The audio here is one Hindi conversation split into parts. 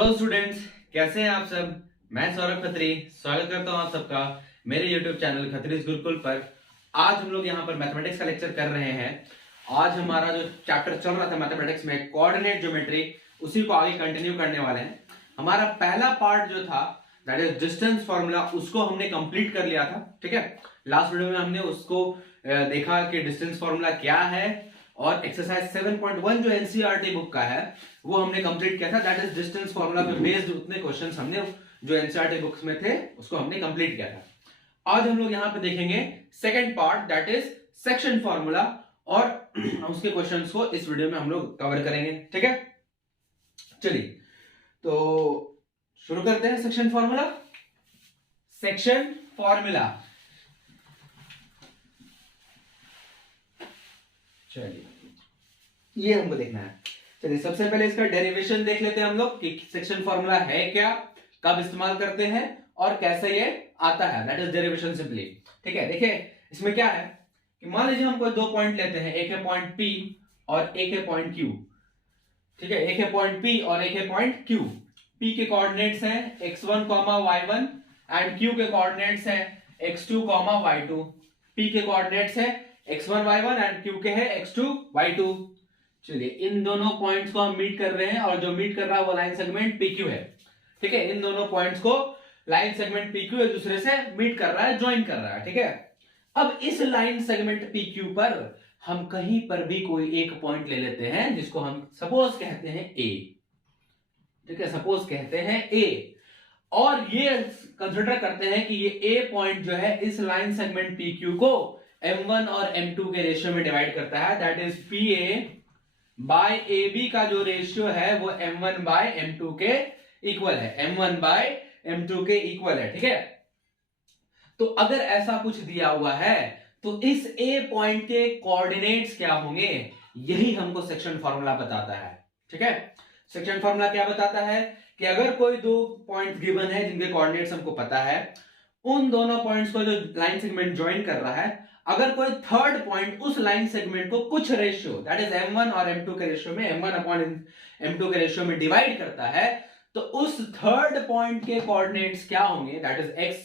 हेलो स्टूडेंट्स, कैसे हैं आप सब। मैं सौरभ खत्री स्वागत करता हूं आप सबका मेरे यूट्यूब चैनल खत्रीज गुरुकुल पर। आज हम लोग यहां पर मैथमेटिक्स का लेक्चर कर रहे हैं। आज हमारा जो चैप्टर चल रहा था मैथमेटिक्स में कोऑर्डिनेट ज्योमेट्री, उसी को आगे कंटिन्यू करने वाले हैं। हमारा पहला पार्ट जो था दैट इज डिस्टेंस फॉर्मूला, उसको हमने कंप्लीट कर लिया था। ठीक है, लास्ट वीडियो में हमने उसको देखा कि डिस्टेंस फॉर्मूला क्या है, और एक्सरसाइज 7.1 जो एनसीईआरटी बुक का है वो हमने कंप्लीट किया था। दैट इज डिस्टेंस फॉर्मूला पे बेस्ड उतने क्वेश्चंस हमने जो एनसीईआरटी बुक्स में थे उसको हमने कंप्लीट किया था। आज हम लोग यहां पे देखेंगे second part that is section formula, और उसके क्वेश्चंस को इस वीडियो में हम लोग कवर करेंगे। ठीक है, चलिए तो शुरू करते हैं। सेक्शन फॉर्मूला, सेक्शन फॉर्मूला, चलिए ये हमको देखना है। चलिए सबसे पहले इसका डेरिवेशन देख लेते हैं हम लोग कि सेक्शन फॉर्मूला है क्या, कब इस्तेमाल करते हैं और कैसे ये आता है। That is derivation simply. ठीक है, देखिए इसमें क्या है कि मान लीजिए हम कोई दो पॉइंट लेते हैं, एक है पॉइंट P और एक है पॉइंट Q। ठीक है, एक है पॉइंट P और एक है पॉइंट Q। P के कोऑर्डिनेट्स हैं x1, y1 एंड Q के कोऑर्डिनेट्स हैं x2, y2। P के कोऑर्डिनेट्स हैं x1, y1 एंड Q के है x2, y2। चलिए इन दोनों पॉइंट्स को हम मीट कर रहे हैं, और जो मीट कर रहा है वो लाइन सेगमेंट PQ है। ठीक है, इन दोनों पॉइंट्स को लाइन सेगमेंट PQ एक दूसरे से मीट कर रहा है, ज्वाइन कर रहा है। ठीक है, अब इस लाइन सेगमेंट PQ पर हम कहीं पर भी कोई एक पॉइंट ले लेते हैं जिसको हम सपोज कहते हैं A। ठीक है, सपोज कहते हैं A, और ये कंसिडर करते हैं कि ये A पॉइंट जो है इस लाइन सेगमेंट PQ को M1 और M2 के रेशियो में डिवाइड करता है। That is PA by AB का जो रेशियो है वो M1 बाय M2 के इक्वल है, M1 बाय M2 के इक्वल है। ठीक है, तो अगर ऐसा कुछ दिया हुआ है तो इस A पॉइंट के कोऑर्डिनेट्स क्या होंगे, यही हमको सेक्शन फॉर्मूला बताता है। ठीक है, सेक्शन फॉर्मूला क्या बताता है कि अगर कोई दो पॉइंट्स गिवन है जिनके कोऑर्डिनेट्स हमको पता है, उन दोनों पॉइंट्स को जो लाइन सेगमेंट ज्वाइन कर रहा है, अगर कोई थर्ड पॉइंट उस लाइन सेगमेंट को कुछ रेशियो दैट इज M1 और M2 के रेशियो में, M1 अपॉन M2 के रेशियो में डिवाइड करता है, तो उस थर्ड पॉइंट के कोऑर्डिनेट्स क्या होंगे, that is x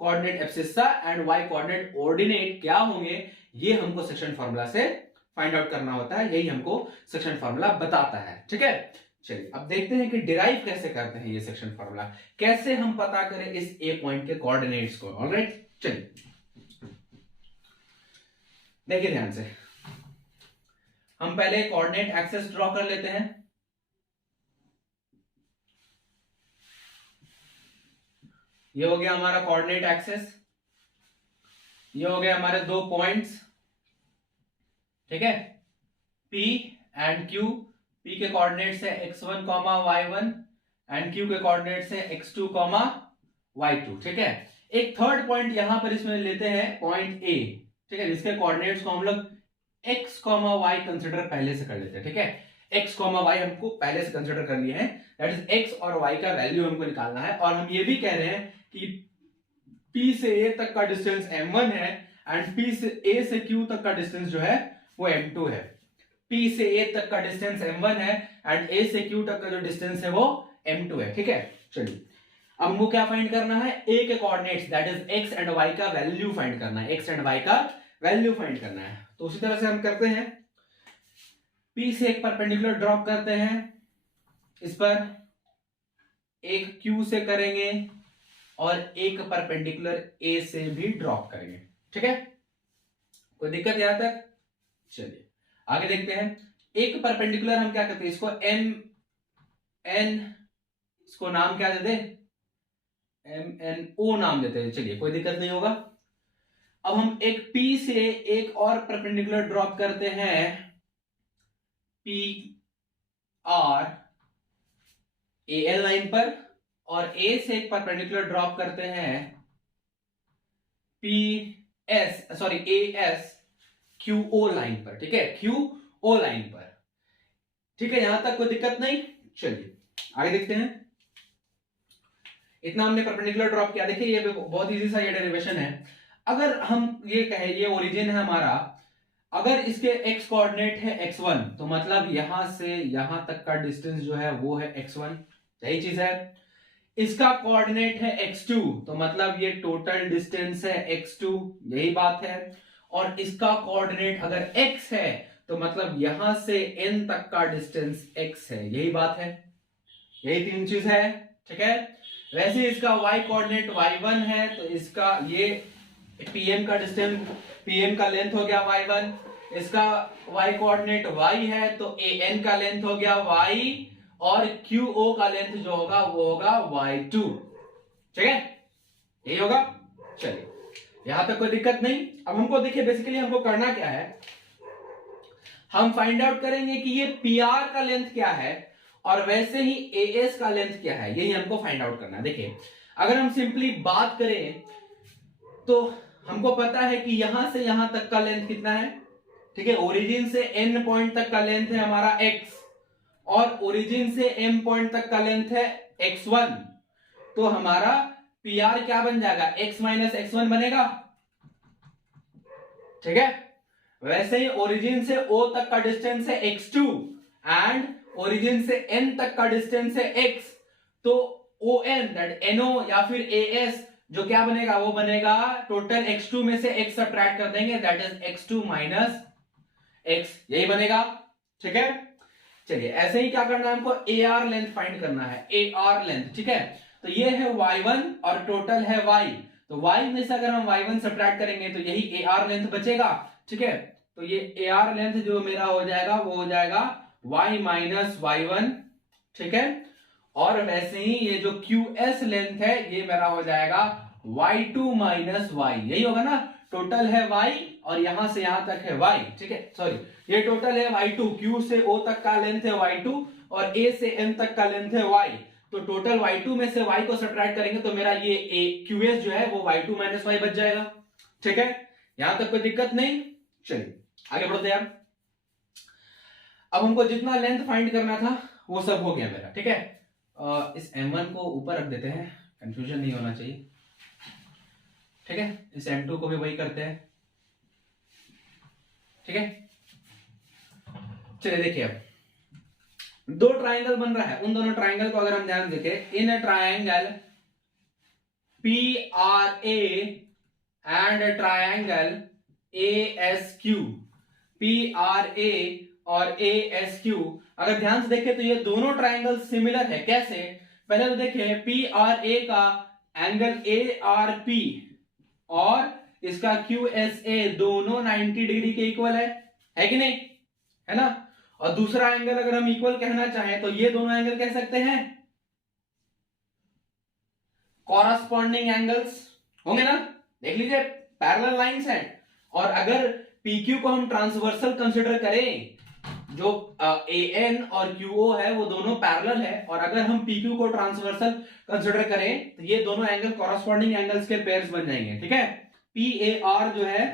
coordinate abscissa and y coordinate ordinate क्या होंगे, ये हमको सेक्शन फार्मूला से फाइंड आउट करना होता है। यही हमको सेक्शन फार्मूला बताता है। ठीक है, चलिए अब देखते हैं कि डिराइव कैसे करते हैं ये सेक्शन फार्मूला, कैसे हम पता करें इस A पॉइंट के कोऑर्डिनेट्स को। ऑलराइट, चलिए देखिए ध्यान से, हम पहले कोऑर्डिनेट एक्सेस ड्रॉ कर लेते हैं। ये हो गया हमारा कोऑर्डिनेट एक्सेस, ये हो गया हमारे दो पॉइंट्स। ठीक है, P एंड Q। P के कोऑर्डिनेट्स है x1, y1 एंड Q के कोऑर्डिनेट्स है x2, y2। ठीक है, एक थर्ड पॉइंट यहां पर इसमें लेते हैं पॉइंट A। ठीक है, जिसके कोऑर्डिनेट्स को हम लोग x, y कंसिडर पहले से कर लेते हैं। ठीक है, x, y हमको पहले से कंसिडर कर लिए हैं, दैट इज x और y का वैल्यू हमको निकालना है। और हम ये भी कह रहे हैं कि P से A तक का डिस्टेंस M1 है एंड P से A से Q तक का डिस्टेंस जो है वो M2 है। P से A तक का डिस्टेंस M1 है एंड A से Q तक का जो डिस्टेंस है वो M2 है। ठीक है, चलिए अब हमको क्या फाइंड करना है, A के coordinates that is x and y का वैल्यू फाइंड करना है, x एंड y का वैल्यू फाइंड करना है। तो उसी तरह से हम करते हैं, P से एक परपेंडिकुलर ड्रॉप करते हैं, इस पर एक Q से करेंगे और एक परपेंडिकुलर A से भी ड्रॉप करेंगे। ठीक है, कोई दिक्कत यहां तक? चलिए आगे देखते हैं। एक परपेंडिकुलर हम क्या करते हैं, इसको MN, इसको नाम क्या देते हैं, MNO नाम देते हैं। चलिए कोई दिक्कत नहीं होगा। अब हम एक P से एक और परपेंडिकुलर ड्रॉप करते हैं, PR AL लाइन पर, और A से एक परपेंडिकुलर ड्रॉप करते हैं AS QO लाइन पर। ठीक है, QO लाइन पर। ठीक है, यहां तक कोई दिक्कत नहीं। चलिए आगे देखते हैं। इतना हमने परपेंडिकुलर ड्रॉप किया। देखिए ये बहुत इजी सा ये डेरिवेशन है। अगर हम ये कहें ये ओरिजिन है हमारा, अगर इसके x कोऑर्डिनेट है x1, तो मतलब यहां से यहां तक का डिस्टेंस जो है वो है x1। यही चीज है। इसका कोऑर्डिनेट है x2, तो मतलब ये टोटल डिस्टेंस है x2, यही बात है। और इसका कोऑर्डिनेट अगर x है तो मतलब यहां से n तक का डिस्टेंस x है, यही बात है। यही तीन चीज है, ठीक है। वैसे इसका y कोऑर्डिनेट y1 है, तो इसका ये pm का डिस्टेंस, pm का लेंथ हो गया y1। इसका y कोऑर्डिनेट y है, तो an का लेंथ हो गया y, और qo का लेंथ जो होगा वो होगा y2, ठीक है, यही होगा। चलिए यहां तक कोई दिक्कत नहीं। अब हमको देखिए बेसिकली हमको करना क्या है, हम फाइंड आउट करेंगे कि ये pr का लेंथ क्या है और वैसे ही as का लेंथ क्या है, यही हमको फाइंड आउट करना है। देखिए अगर हम सिंपली बात करें तो हमको पता है कि यहां से यहां तक का लेंथ कितना है, ठीक है। ओरिजिन से n पॉइंट तक का लेंथ है हमारा x, और ओरिजिन से m पॉइंट तक का लेंथ है x1, तो हमारा pr क्या बन जाएगा, x माइनस x1 बनेगा, ठीक है। वैसे ही ओरिजिन से o तक का डिस्टेंस है x2 एंड ओरिजिन से n तक का डिस्टेंस है x, तो on दैट no या फिर as जो क्या बनेगा, वो बनेगा टोटल x2 में से x सब्ट्रैक्ट कर देंगे, that is x2 minus x, यही बनेगा, ठीक है। चलिए ऐसे ही क्या करना है, हमको AR लेंथ फाइंड करना है, AR लेंथ, ठीक है। तो ये है y1 और टोटल है y, तो y में से अगर हम y1 सब्ट्रैक्ट करेंगे तो यही AR लेंथ बचेगा, ठीक है। तो ये AR लेंथ जो मेरा हो जाएगा वो हो जाएगा y माइनस y1, ठीक है। और वैसे ही ये जो QS लेंथ है ये मेरा हो जाएगा y2 माइनस y, यही होगा ना। टोटल है y और यहां से यहां तक है y, ठीक है, सॉरी ये टोटल है y2, q से o तक का लेंथ है y2 और a से n तक का लेंथ है y, तो टोटल y2 में से y को सब्ट्रैक्ट करेंगे तो मेरा ये qs जो है वो y2 माइनस y बच जाएगा, ठीक है। यहां तक कोई दिक्कत नहीं। चलिए आगे बढ़ते हैं। अब हमको जितना लेंथ फाइंड करना था वो सब हो गया मेरा, ठीक है। इस m1 को ऊपर रख देते हैं, कंफ्यूजन नहीं होना चाहिए, ठीक है। इस m2 को भी वही करते हैं, ठीक है। चलिए देखिए अब दो ट्राइंगल बन रहा है, उन दोनों ट्राइंगल को अगर हम ध्यान देखें, in a triangle PRA and triangle ASQ, PRA और ASQ अगर ध्यान से देखें तो ये दोनों ट्राइंगल सिमिलर है। कैसे, पहले तो देखिए PRA का एंगल ARP और इसका QSA दोनों 90 डिग्री के इक्वल है कि नहीं, है ना। और दूसरा एंगल अगर हम इक्वल कहना चाहें तो ये दोनों एंगल कह सकते हैं कॉरस्पॉन्डिंग एंगल्स होंगे ना, देख लीजिए पैरेलल लाइंस हैं। और अगर PQ को हम ट्रांसवर्सल कंसिडर करें, जो AN और QO है वो दोनों पैरेलल है, और अगर हम PQ को ट्रांसवर्सल कंसिडर करें तो ये दोनों एंगल कॉरस्पॉन्डिंग एंगल्स के पेयर्स बन जाएंगे, ठीक है। PAR जो है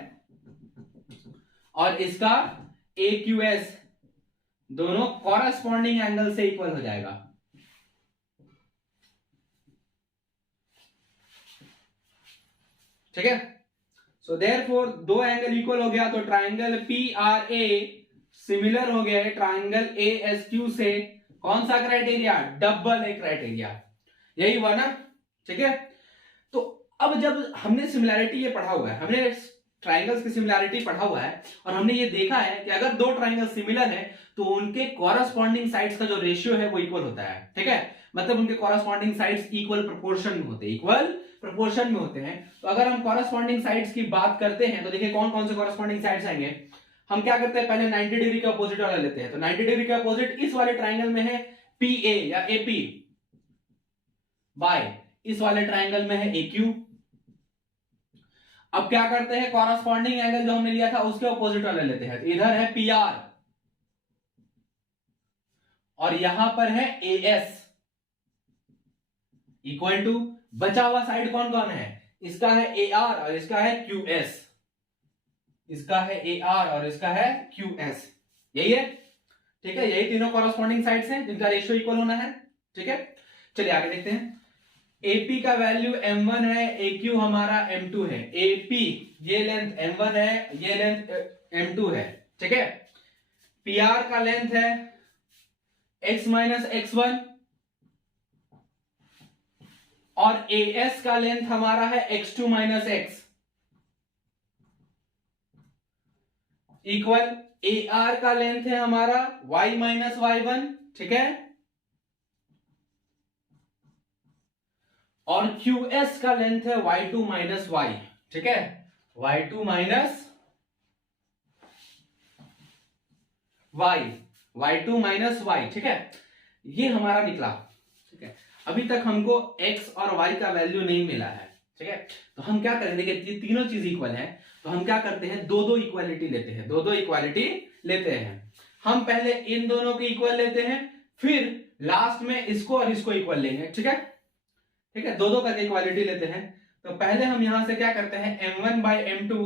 और इसका AQS दोनों कॉरस्पॉन्डिंग एंगल से इक्वल हो जाएगा, ठीक है। सो देयरफॉर दो एंगल इक्वल हो गया तो ट्राइंगल PRA सिमिलर हो गया है ट्राइंगल ASQ से। कौन सा क्राइटेरिया, डबल ए क्राइटेरिया, यही हुआ ना, ठीक है। तो अब जब हमने सिमिलैरिटी ये पढ़ा हुआ है, हमने ट्राइंगल्स की सिमिलैरिटी पढ़ा हुआ है और हमने ये देखा है कि अगर दो ट्राइंगल सिमिलर है तो उनके कॉरस्पॉन्डिंग साइड्स का जो रेशियो है वो इक्वल होता है, ठीक है। मतलब उनके कॉरस्पॉन्डिंग साइड्स इक्वल प्रोपोर्शन में होते हैं, इक्वल प्रोपोर्शन में होते हैं। तो अगर हम कॉरस्पॉन्डिंग साइड्स की बात करते हैं तो देखिए कौन कौन से कॉरस्पॉन्डिंग साइड्स आएंगे। हम क्या करते हैं, पहले 90 डिग्री के अपोजिट वाला लेते हैं, तो 90 डिग्री के अपोजिट इस वाले ट्राइंगल में है PA या AP, बाय इस वाले ट्राइंगल में है AQ। अब क्या करते हैं, कॉरस्पॉन्डिंग एंगल जो हमने लिया था उसके अपोजिट वाला लेते हैं, तो इधर है PR और यहां पर है AS इक्वल टू, बचा हुआ साइड कौन कौन है, इसका है AR और इसका है QS, इसका है AR और इसका है QS, यही है, ठीक है। यही तीनों कॉरस्पॉन्डिंग साइड्स हैं जिनका रेशियो इक्वल होना है, ठीक है। चलिए आगे देखते हैं। AP का वैल्यू M1 है, AQ हमारा M2 है। AP ये लेंथ M1 है, ये लेंथ M2 है, ठीक है। PR का लेंथ है x माइनस x1 और AS का लेंथ हमारा है x2 minus x equal AR का लेंथ है हमारा y माइनस y1, ठीक है, और QS का लेंथ है y2 माइनस y, ठीक है, y2 minus y, y2 minus y, ठीक है, ये हमारा निकला, ठीक है। अभी तक हमको x और y का वैल्यू नहीं मिला है, ठीक है, तो हम क्या करेंगे, ये तीनों चीज इक्वल है, तो हम क्या करते हैं, दो दो इक्वालिटी लेते हैं, दो दो इक्वालिटी लेते हैं। हम पहले इन दोनों की इक्वल लेते हैं, फिर लास्ट में इसको और इसको इक्वल लेंगे, ठीक है, ठीक है, दो दो करके इक्वालिटी लेते हैं। तो पहले हम यहां से क्या करते हैं, m1 by m2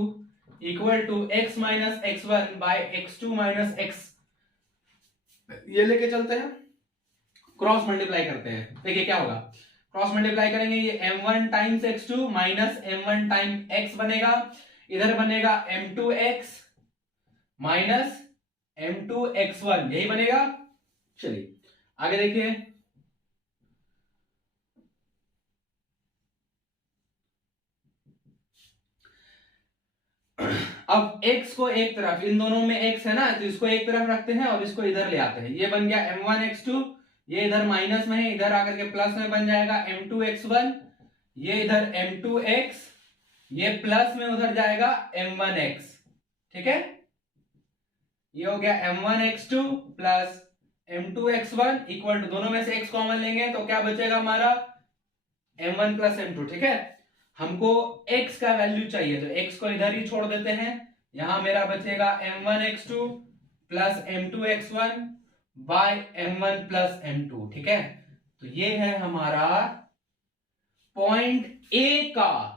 equal to x minus x1 by x2 minus x, ये लेके चलते हैं, क्रॉस मल्टीप्लाई करते हैं। देखिए क्या होगा, क्रॉस मल्टीप्लाई करेंगे, ये m1 times x2 minus m1 time x बनेगा, इधर बनेगा m2x माइनस m2x1, यही बनेगा। चलिए आगे देखिए, अब x को एक तरफ, इन दोनों में x है ना, तो इसको एक तरफ रखते हैं और इसको इधर ले आते हैं, ये बन गया m1x2, ये इधर माइनस में है, इधर आकर के प्लस में बन जाएगा m2x1, ये इधर m2x, ये प्लस में उधर जाएगा m1x, ठीक है, ये हो गया m1x2 plus m2x1 equal to, दोनों में से x कॉमन लेंगे तो क्या बचेगा हमारा m1 प्लस m2, ठीक है। हमको x का वैल्यू चाहिए तो x को इधर ही छोड़ देते हैं, यहां मेरा बचेगा m1x2 plus m2x1 bye m1 plus m2, ठीक है। तो ये है हमारा पॉइंट A का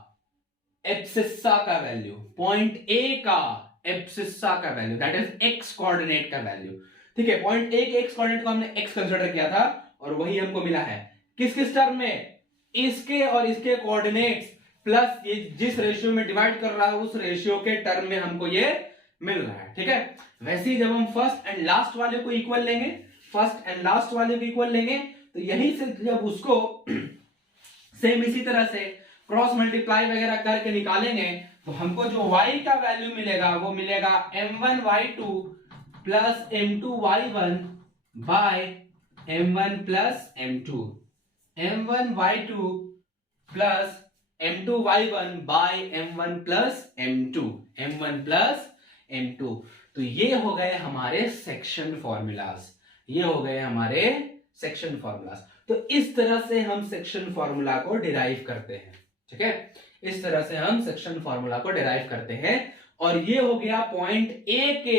एब्सिस्सा का वैल्यू, पॉइंट A का एब्सिस्सा का value, that is x coordinate का वैल्यू, ठीक है। पॉइंट A के x कोऑर्डिनेट को हमने x कंसीडर किया था और वही हमको मिला है, किस किस टर्म में, इसके और इसके कोऑर्डिनेट्स प्लस ये जिस रेशियो में डिवाइड कर रहा है उस रेशियो के टर्म में हमको ये मिल रहा है, ठीक है। वैसे ही जब हम फर्स्ट एंड लास्ट वाले को इक्वल लेंगे, फर्स्ट एंड लास्ट वाले को इक्वल लेंगे, तो यहीं से जब उसको सेम इसी तरह से क्रॉस मल्टीप्लाई वगैरह करके निकालेंगे तो हमको जो y का वैल्यू मिलेगा वो मिलेगा m1y2 plus m2y1 by m1 plus m2, m1y2 plus m2y1 by m1 plus m2, m1 plus m2। तो ये हो गए हमारे सेक्शन फॉर्मूलाज, ये हो गए हमारे सेक्शन फॉर्मूलाज। तो इस तरह से हम सेक्शन फॉर्मूला को डिराइव करते हैं, ठीक है, इस तरह से हम सेक्शन फॉर्मूला को डिराइव करते हैं। और ये हो गया पॉइंट A के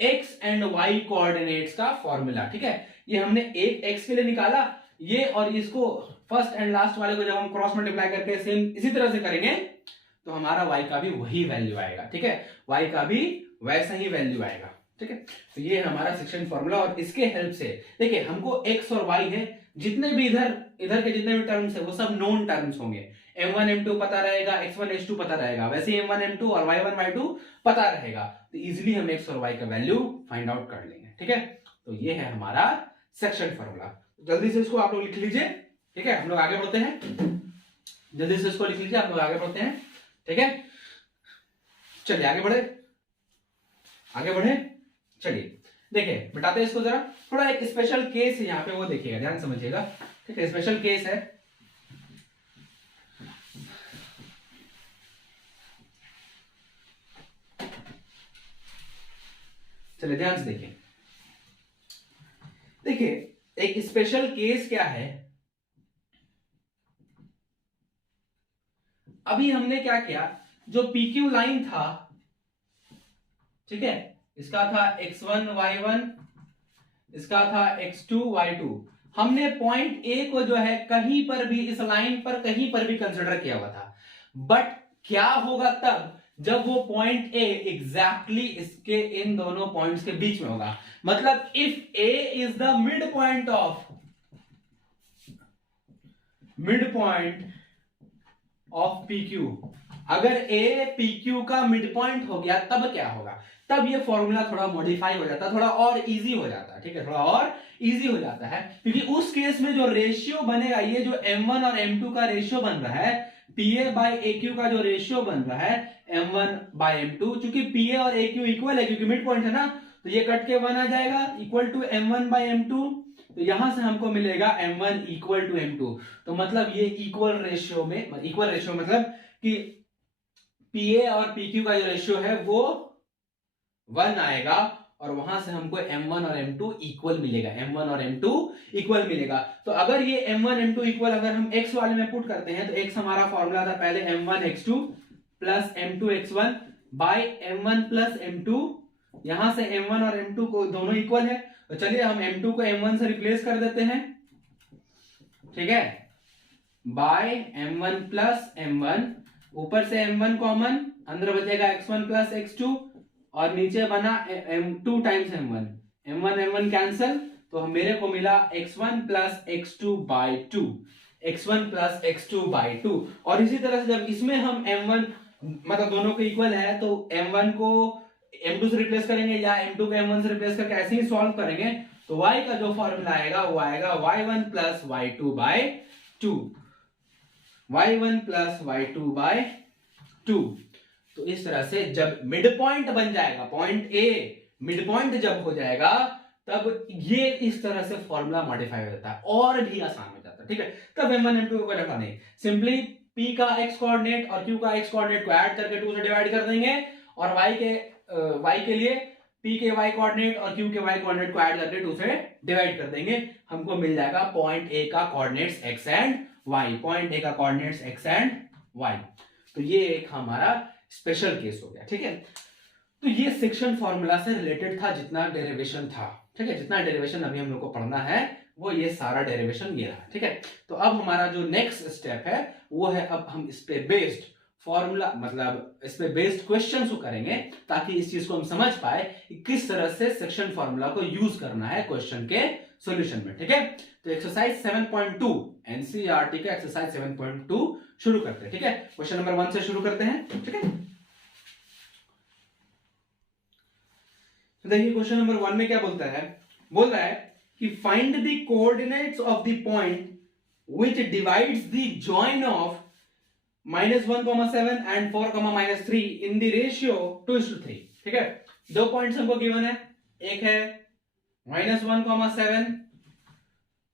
x एंड y कोऑर्डिनेट्स का फॉर्मूला, ठीक है। ये हमने एक x के लिए निकाला, ये और इसको फर्स्ट एंड लास्ट वाले को जब हम क्रॉस मल्टीप्लाई करके सेम इसी तरह से करेंगे तो हमारा y का भी वही वैल्यू आएगा, ठीक है, y का भी वैसा ही वैल्यू आएगा, ठीक है। तो ये हमारा सेक्शन फॉर्मूला, और इसके हेल्प से देखिए हमको x और y है, जितने भी इधर के जितने भी टर्म्स है वो सब नोन टर्म्स होंगे, m1 m2 पता रहेगा, x1 h2 पता रहेगा, वैसे ही m1 m2 और y1 y2 पता रहेगा, तो इजीली हम x और y का वैल्यू फाइंड आउट कर लेंगे, ठीक है। तो ये है हमारा सेक्शन फॉर्मूला। जल्दी से इसको आप लोग लिख लीजिए, ठीक है, हम लोग आगे बढ़ते हैं, जल्दी से इसको लिख लीजिए, आप लोग आगे बढ़ते हैं, ठीक है। चलिए आगे बढ़े, आगे बढ़े, चलिए देखिए बताते हैं इसको जरा, थोड़ा एक स्पेशल केस है यहाँ पे, वो देखिएगा, ध्यान समझिएगा, ठीक है, स्पेशल केस है। चलिए ध्यान से देखिए, देखिए एक स्पेशल केस क्या है, अभी हमने क्या किया, जो PQ लाइन था, ठीक है, इसका था x1 y1, इसका था x2 y2, हमने पॉइंट A को जो है कहीं पर भी, इस लाइन पर कहीं पर भी कंसिडर किया हुआ था, बट क्या होगा तब जब वो पॉइंट A एग्जैक्टली इसके इन दोनों पॉइंट्स के बीच में होगा, मतलब if A is the mid point of PQ, अगर ए पी क्यू का मिड पॉइंट हो गया तब क्या होगा, तब ये फॉर्मूला थोड़ा मॉडिफाई हो जाता है, थोड़ा और इजी हो जाता है, ठीक है, थोड़ा और इजी हो जाता है, क्योंकि उस केस में जो रेशियो बनेगा, ये जो m1 और m2 का रेशियो बन रहा है, pa बाय aq का जो रेशियो बन रहा है m1 बाय m2, चूंकि pa और aq इक्वल है क्योंकि मिड पॉइंट है ना, तो ये कट के 1 आ जाएगा equal to m1 by m2, तो यहां से हमको मिलेगा m1 इक्वल टू m2। तो मतलब ये इक्वल रेशियो मतलब कि pa और pq का जो रेशियो है वो 1 आएगा, और वहां से हमको m1 और m2 इक्वल मिलेगा, m1 और m2 इक्वल मिलेगा। तो अगर ये m1 m2 इक्वल अगर हम x वाले में पुट करते हैं, तो x हमारा फॉर्मूला था पहले m1 x2 plus m2 x1 bye m1 plus m2, यहां से m1 और m2 को दोनों इक्वल है, तो चलिए हम m2 को m1 से रिप्लेस कर देते हैं, ठीक है, बाय m1 प्लस m1, ऊपर से m1 कॉमन, अंदर बचेगा x1 प्लस x2, और नीचे बना m2 टाइम्स m1 कैंसल, तो मेरे को मिला x1 plus x2 by 2, x1 plus x2 by 2। और इसी तरह से जब इसमें हम m1 मतलब दोनों को इक्वल है, तो m1 को m2 से रिप्लेस करेंगे या m2 को m1 से रिप्लेस करके ऐसे ही सॉल्व करेंगे, तो y का जो फॉर्मूला आएगा वो आएगा y1 plus y2 bye 2, y1 plus y2 bye 2। तो इस तरह से जब मिड पॉइंट बन जाएगा, पॉइंट ए मिड पॉइंट जब हो जाएगा, तब ये इस तरह से फॉर्मूला मॉडिफाई हो जाता है और भी आसान हो जाता है, ठीक है। तब m1 m2 को रखना नहीं, सिंपली p का x कोऑर्डिनेट और q का x कोऑर्डिनेट को ऐड करके 2 से डिवाइड कर देंगे, और y के लिए p के y कोऑर्डिनेट और q के y कोऑर्डिनेट को ऐड करके 2 से डिवाइड कर देंगे, हमको मिल जाएगा पॉइंट a का coordinates x and y, point a का कोऑर्डिनेट्स x एंड y। तो ये एक हमारा स्पेशल केस हो गया, ठीक है। तो ये सेक्शन फॉर्मूला से रिलेटेड था, जितना डेरिवेशन था, ठीक है, जितना डेरिवेशन अभी हम लोग को पढ़ना है वो ये सारा डेरिवेशन ये रहा, ठीक है। तो अब हमारा जो नेक्स्ट स्टेप है वो है, अब हम इस पे बेस्ड फॉर्मूला मतलब इस पे बेस्ड क्वेश्चंस को करेंगे, ताकि इस चीज को हम समझ पाए कि किस तरह से सेक्शन फॉर्मूला को यूज करना है क्वेश्चन के सॉल्यूशन में, ठीक है। तो एक्सरसाइज 7.2 एनसीईआरटी का एक्सरसाइज 7.2 शुरू करते हैं, ठीक है। क्वेश्चन नंबर 1 से शुरू करते हैं, ठीक है। देखिए क्वेश्चन नंबर 1 में क्या बोलता है, बोल रहा है कि find the coordinates of the point which divides the join of -1,7 and 4,-3 in the ratio 2:3, ठीक है। दो पॉइंट्स हमको गिवन है, एक है -1,7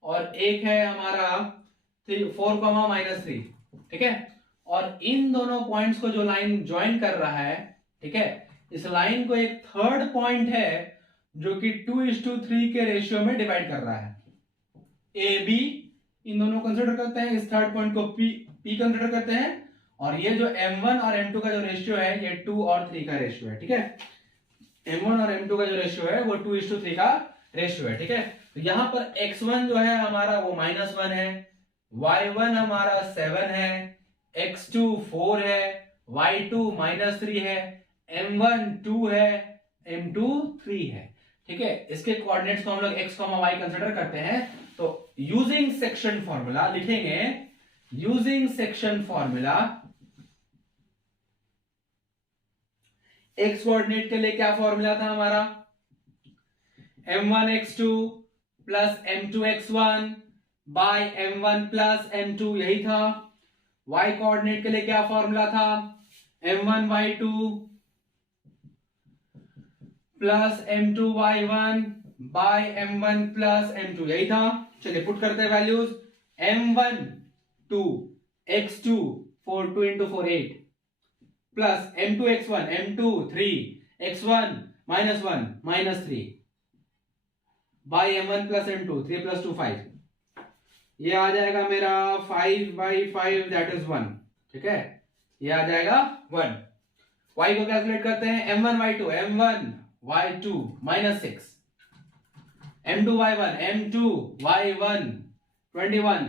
और एक है हमारा 4,-3, ठीक है। और इन दोनों पॉइंट्स को जो लाइन ज्वाइन कर रहा है, ठीक है, इस लाइन को एक थर्ड पॉइंट है जो कि 2:3 के रेशियो में डिवाइड कर रहा है, ए बी इन दोनों कंसीडर करते हैं, इस थर्ड पॉइंट को पी कंसीडर करते हैं, और ये जो m1 और m2 का जो रेशियो है ये 2 और 3 का रेशियो है, ठीक है। m1 और m2 का जो रेशियो है वो 2:3 का रेशियो है, ठीक है। तो यहां पर x1 जो है हमारा वो -1 है, y1 हमारा 7 है, x2 4 है, y2 -3 है, m1 2 है, m2 3 है, ठीक है। इसके कोऑर्डिनेट्स को हम लोग x, y कंसीडर करते हैं, तो यूजिंग सेक्शन फॉर्मूला लिखेंगे, using section formula x coordinate के लिए क्या फॉर्मूला था हमारा, m1 x2 plus m2 x1 bye m1 plus m2, यही था। y कोऑर्डिनेट के लिए क्या फॉर्मूला था, m1 y2 plus m2 y1 bye m1 plus m2, यही था। चलिए पुट करते हैं values, m1 2 x2 4 2 into 4 8 plus m2 x1 m2 3 x1 -1 -3 by m1 plus m2 3 plus 2 5, ये आ जाएगा मेरा 5/5 दैट इज 1, ठीक है, ये आ जाएगा 1। y को कैलकुलेट करते हैं, m1 y2 m1 y2 -6, m2 y1 m2 y1 21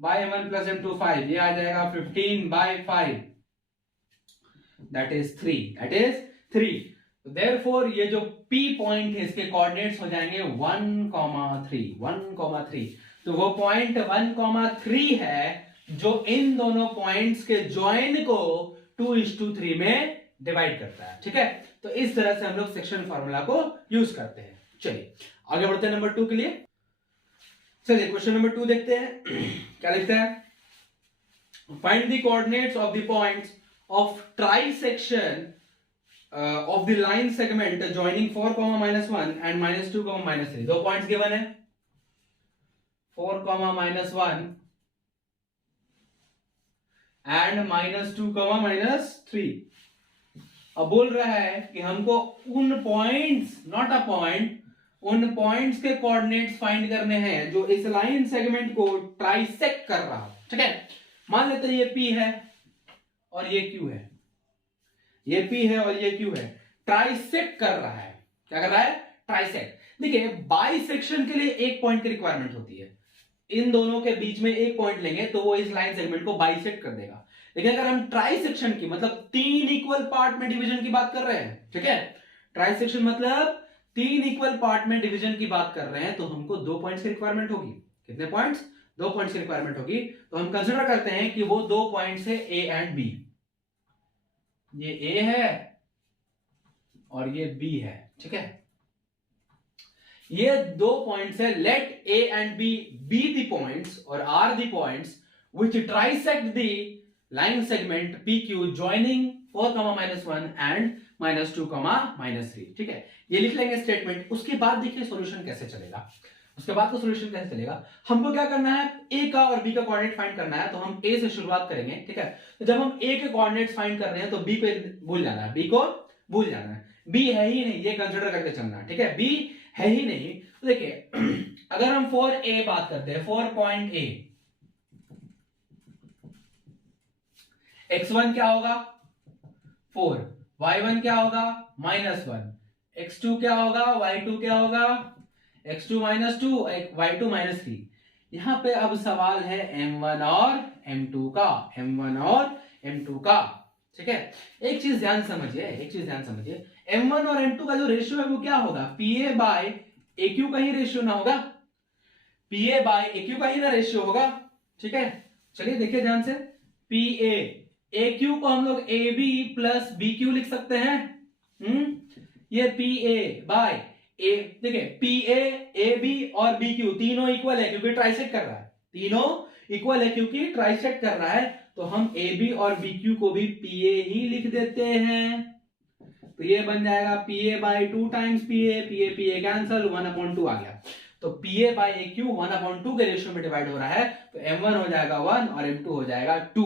bye m1 plus m2 5, ये आ जाएगा 15/5 दैट इज 3। देयरफॉर ये जो P पॉइंट है इसके कोऑर्डिनेट्स हो जाएंगे 1,3। तो वो पॉइंट 1,3 है जो इन दोनों पॉइंट्स के ज्वाइन को 2:3 में डिवाइड करता है। ठीक है, तो इस तरह से हम लोग सेक्शन फॉर्मूला को यूज करते हैं। चलिए आगे बढ़ते हैं नंबर 2 के लिए। चलिए क्वेश्चन नंबर 2 देखते हैं। क्या लिखता है, find the coordinates of the points of trisection of the line segment joining 4, -1 and -2, -3. दो पॉइंट्स गिवन है, 4, -1 एंड -2, -3। अब बोल रहा है कि हमको उन पॉइंट्स, नॉट अ पॉइंट, उन पॉइंट्स के कोऑर्डिनेट्स फाइंड करने हैं जो इस लाइन सेगमेंट को ट्राइसेक्ट कर रहा है। ठीक है, मान लेते हैं ये P है और ये Q है, ये P है और ये Q है, ट्राइसेक्ट कर रहा है। क्या कर रहा है, ट्राइसेक्ट। देखिए बाइसेक्शन के लिए एक पॉइंट की रिक्वायरमेंट होती है, इन दोनों के बीच में एक पॉइंट लेंगे तो वो इस लाइन सेगमेंट को बाइसेक्ट कर देगा। लेकिन अगर हम ट्राइसेक्शन की मतलब 3 इक्वल पार्ट में डिवीजन की बात कर रहे हैं, ठीक है, ट्राइसेक्शन मतलब 3 इक्वल पार्ट में डिवीजन की बात कर रहे हैं, तो हमको 2 पॉइंट्स की रिक्वायरमेंट होगी। कितने पॉइंट्स, 2 पॉइंट्स की रिक्वायरमेंट होगी। तो हम कंसिडर करते हैं कि वो 2 पॉइंट्स है A एंड B। ये A है और ये B है। ठीक है, ये 2 पॉइंट्स है। Let A and B be the points और are the points which trisect the line segment PQ joining 4, -1 and -2, -3। ठीक है, ये लिख लेंगे स्टेटमेंट। उसके बाद देखिए सॉल्यूशन कैसे चलेगा। उसके बाद का सॉल्यूशन कैसे चलेगा, हमको क्या करना है, A का और B का कोऑर्डिनेट फाइंड करना है। तो हम A से शुरुआत करेंगे। ठीक है, तो जब हम A के कोऑर्डिनेट्स फाइंड कर रहे हैं तो B को भूल जाना है, B को भूल जाना है। B है ही नहीं, ये कंसिडर करके चलना है। ठीक है, B है ही नहीं। तो देखिए अगर हम 4A बात करते हैं, 4 पॉइंट A, x1 क्या होगा 4, y1 क्या होगा -1, x2 क्या होगा, y2 क्या होगा, x2 -2, y2 -3। यहां पे अब सवाल है m1 और m2 का, m1 और m2 का। ठीक है, एक चीज ध्यान समझिए, m1 और m2 का जो रेशियो है वो क्या होगा, PA बाय AQ का ही रेशियो ना होगा, PA बाय AQ का ही ना रेशियो होगा। ठीक है, चलिए देखिए ध्यान से, PA AQ को हम लोग AB प्लस BQ लिख सकते हैं। ये PA बाय A, देखिए PA AB और BQ तीनों इक्वल है क्योंकि ट्राइसेक्ट कर रहा है, तीनों इक्वल है क्योंकि ट्राइसेक्ट कर रहा है। तो हम AB और BQ को भी PA ही लिख देते हैं। तो ये बन जाएगा PA by 2 times PA cancel, 1/2 आ गया। तो PA बाय AQ 1/2 के रेशियो में डिवाइड हो रहा है। तो M1 हो जाएगा 1 और M2 हो जाएगा 2।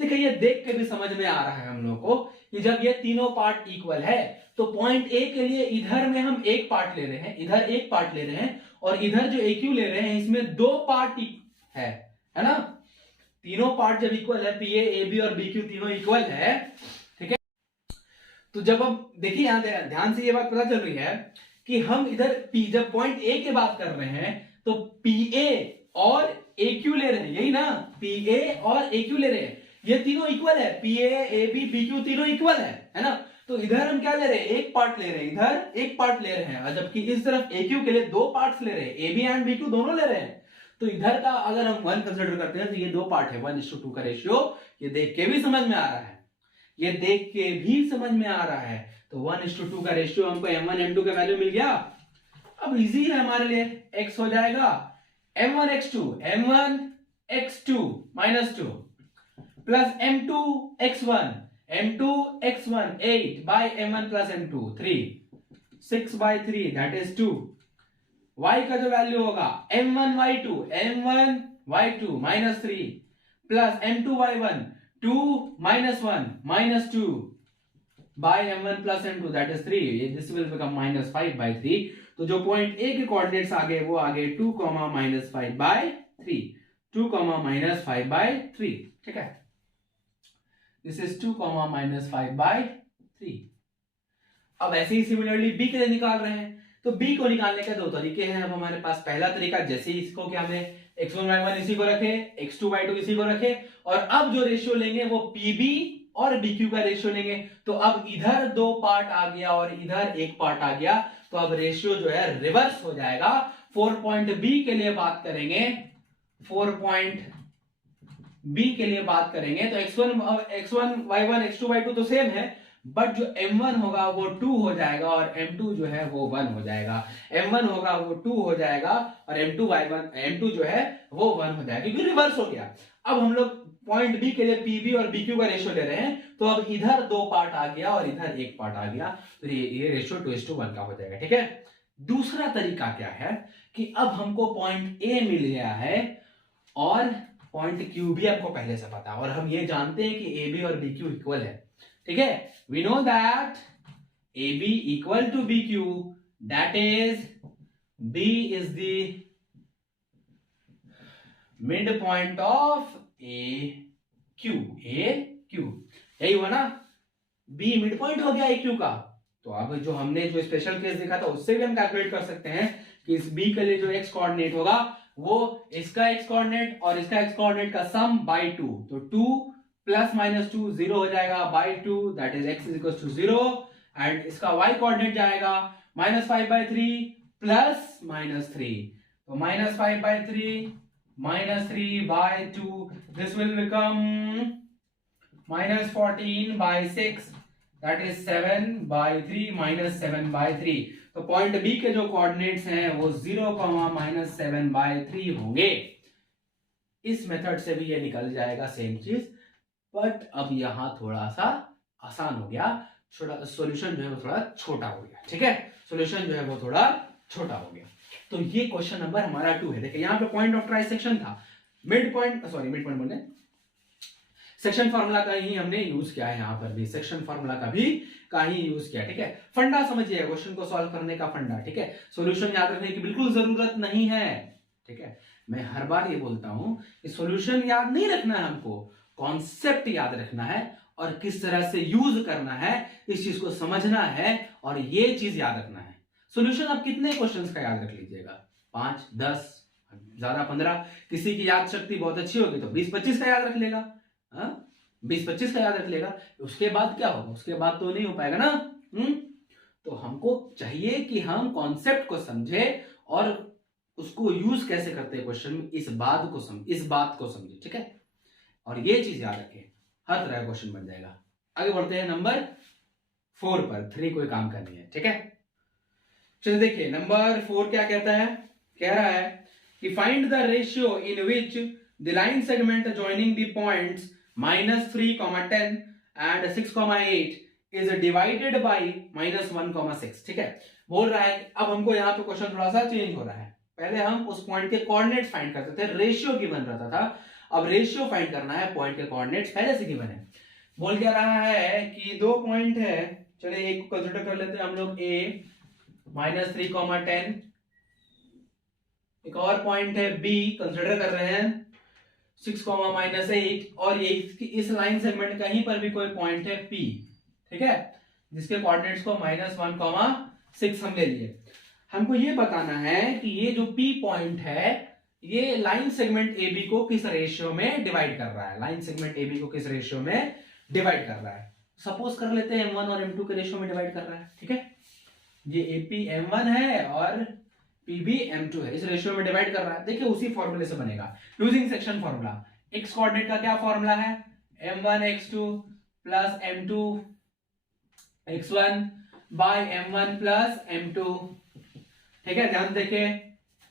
देखिए ये देख के भी समझ में आ रहा है हम लोग को कि जब ये तीनों पार्ट इक्वल है तो पॉइंट A के लिए इधर में हम एक पार्ट ले रहे हैं, इधर एक पार्ट ले रहे हैं, और इधर जो AQ ले रहे हैं इसमें 2 पार्ट है ना। तीनों पार्ट जब इक्वल है, PA AB और BQ तीनों इक्वल है। ठीक है, तो जब अब देखिए यहां ध्यान से ये बात पता चल रही है कि हम इधर P जब पॉइंट A की बात कर रहे हैं तो PA और AQ ले रहे हैं, यही ना, PA और AQ ले रहे हैं, ये तीनों इक्वल है, PA AB BQ तीनों इक्वल है ना। तो इधर हम क्या ले रहे हैं, एक पार्ट ले रहे हैं, इधर एक पार्ट ले रहे हैं, जबकि इस तरफ AQ के लिए 2 पार्ट्स ले रहे हैं, AB एंड BQ दोनों ले रहे हैं। तो इधर का अगर हम 1 कंसिडर करते हैं तो ये 2 पार्ट है, 1:2 का रेशियो। ये देख के भी समझ में आ रहा है, ये देख के भी समझ में आ रहा है। तो 1:2 का रेशियो हमको M1 M2 का वैल्यू मिल गया। अब इजी है हमारे लिए, x हो जाएगा M1 x2 -2 plus M2 x1 8 by M1 plus M2 3, 6/3 that is 2। y का जो वैल्यू होगा M1 y2 -3 plus M2 y1 2 -1 -2 by M1 plus M2 that is 3, this will become -5/3। तो जो पॉइंट A के कोऑर्डिनेट्स आ गए वो आ गए 2, -5/3, 2, -5/3। ठीक है, दिस इज 2, -5/3। अब ऐसे ही सिमिलरली B के लिए निकाल रहे हैं। तो B को निकालने के 2 तरीके हैं अब हमारे पास। पहला तरीका, जैसे इसको क्या हमने x1 y1 इसी को रखे, x2 y2 इसी को रखे, और अब जो रेशियो लेंगे वो PB और BQ का रेशियो लेंगे। तो अब इधर 2 पार्ट आ गया और इधर एक पार्ट आ गया, तो अब रेशियो जो है रिवर्स हो जाएगा। 4 पॉइंट B के लिए बात करेंगे, 4 पॉइंट बी के लिए बात करेंगे तो x1 y1 x2 y2 तो सेम है, बट जो m1 होगा वो 2 हो जाएगा और m2 जो है वो 1 हो जाएगा। m1 होगा वो 2 हो जाएगा और m2 जो है वो 1 हो जाएगा, क्योंकि रिवर्स हो गया। अब हम लोग पॉइंट बी के लिए पीबी और बीक्यू का रेशियो ले रहे हैं, तो अब इधर 2 पार्ट आ गया और इधर 1 पार्ट आ गया, तो ये रेशियो 2:1 का हो जाएगा। ठीक है। दूसरा तरीका क्या है कि अब हमको पॉइंट ए मिल गया है और पॉइंट क्यू भी हमको पहले से पता है, और हम ये जानते हैं कि ए बी और बी क्यू इक्वल है। ठीक है, we know that A B equal to B Q, that is B is the mid point of A Q. यही हुआ ना, बी मिड पॉइंट हो गया ए क्यू का। तो अब जो हमने जो स्पेशल केस देखा था उससे भी हम कैलकुलेट कर सकते हैं कि इस बी के लिए जो एक्स कोऑर्डिनेट होगा वो इसका एक्स कोऑर्डिनेट और इसका एक्स कोऑर्डिनेट का सम बाय 2, तो 2 प्लस माइनस 2 0 हो जाएगा by 2, that is x equals to 0, and इसका y कोऑर्डिनेट जाएगा -5/3 प्लस -3, तो -5/3 -3/2, this will become -14/6, that is 7/3 -7/3। तो पॉइंट बी के जो कोऑर्डिनेट्स हैं वो 0, -7/3 होंगे। इस मेथड से भी ये निकल जाएगा सेम चीज, बट अब यहां थोड़ा सा आसान हो गया, थोड़ा सॉल्यूशन जो है वो थोड़ा छोटा हो गया। ठीक है, सॉल्यूशन जो है वो थोड़ा छोटा हो गया। तो ये क्वेश्चन नंबर हमारा 2 है। देखिए यहाँ पे पॉइंट ऑफ ट्राइसेक्शन था, मिड पॉइंट बोले सेक्शन फार्मूला का ही हमने यूज किया है, यहाँ पर भी सेक्शन फार्मूला का ही यूज किया। ठीक है, फंडा समझिए क्वेश्चन को सॉल्व करने का फंडा। ठीक है, सॉल्यूशन याद रखने की बिल्कुल जरूरत नहीं है। ठीक है, मैं हर बार ये बोलता हूं कि सॉल्यूशन याद नहीं रखना है, हमको कॉन्सेप्ट याद रखना है और किस तरह से यूज करना है इस चीज को समझना है, और ये चीज याद रखना है। सॉल्यूशन आप कितने क्वेश्चंस का याद रख लीजिएगा, 5, 10, ज्यादा 15। किसी की याद शक्ति बहुत अच्छी होगी तो 20-25 का याद रख लेगा, 20-25 का याद रख लेगा। उसके बाद क्या होगा, उसके बाद तो नहीं हो पाएगा ना। तो हमको चाहिए कि हम कॉन्सेप्ट को समझे और उसको यूज कैसे करते हैं क्वेश्चन में, इस बात को समझे। ठीक है, और ये चीज याद रखें, हर तरह का क्वेश्चन बन जाएगा। आगे बढ़ते हैं नंबर 4 पर, 3 कोई काम करनी है। ठीक है, चलिए देखिए नंबर 4 क्या कहता है, कह रहा है कि find the ratio in which the line segment joining the points -3, 10 and 6, 8 is divided by -1, 6। ठीक है, बोल रहा है अब हमको यहाँ पे क्वेश्चन थोड़ा सा चेंज हो रहा है। पहले हम उस पॉइंट के कोऑर्डिनेट्स फाइंड करते थे, रेशियो गिवन रहता था, अब रेशियो फाइंड करना है, पॉइंट के कोऑर्डिनेट्स पहले से गिवन है। बोल क्या रहा है कि 2 पॉइंट है, चलिए एक को कंसीडर कर लेते हैं हम लोग, a -3, 10, एक और पॉइंट है b कंसीडर कर रहे हैं 6, -8, और ये इस लाइन सेगमेंट कहीं पर भी कोई पॉइंट है p। ठीक है, जिसके कोऑर्डिनेट्स को -1, 6 हम ले लिए। हमको ये बताना है कि ये जो p पॉइंट है ये लाइन सेगमेंट AB को किस रेशियो में डिवाइड कर रहा है, लाइन सेगमेंट AB को किस रेशियो में डिवाइड कर रहा है। सपोज कर लेते हैं M1 और M2 के रेशियो में डिवाइड कर रहा है। ठीक है, ये AP M1 है और PB M2 है, इस रेशियो में डिवाइड कर रहा है। देखिए उसी फॉर्मूले से बनेगा, using section formula. x coordinate का क्या फॉर्मूला है, M1 x2 plus M2 x1 bye M1 plus M2। ठीक है, ध्यान देखिए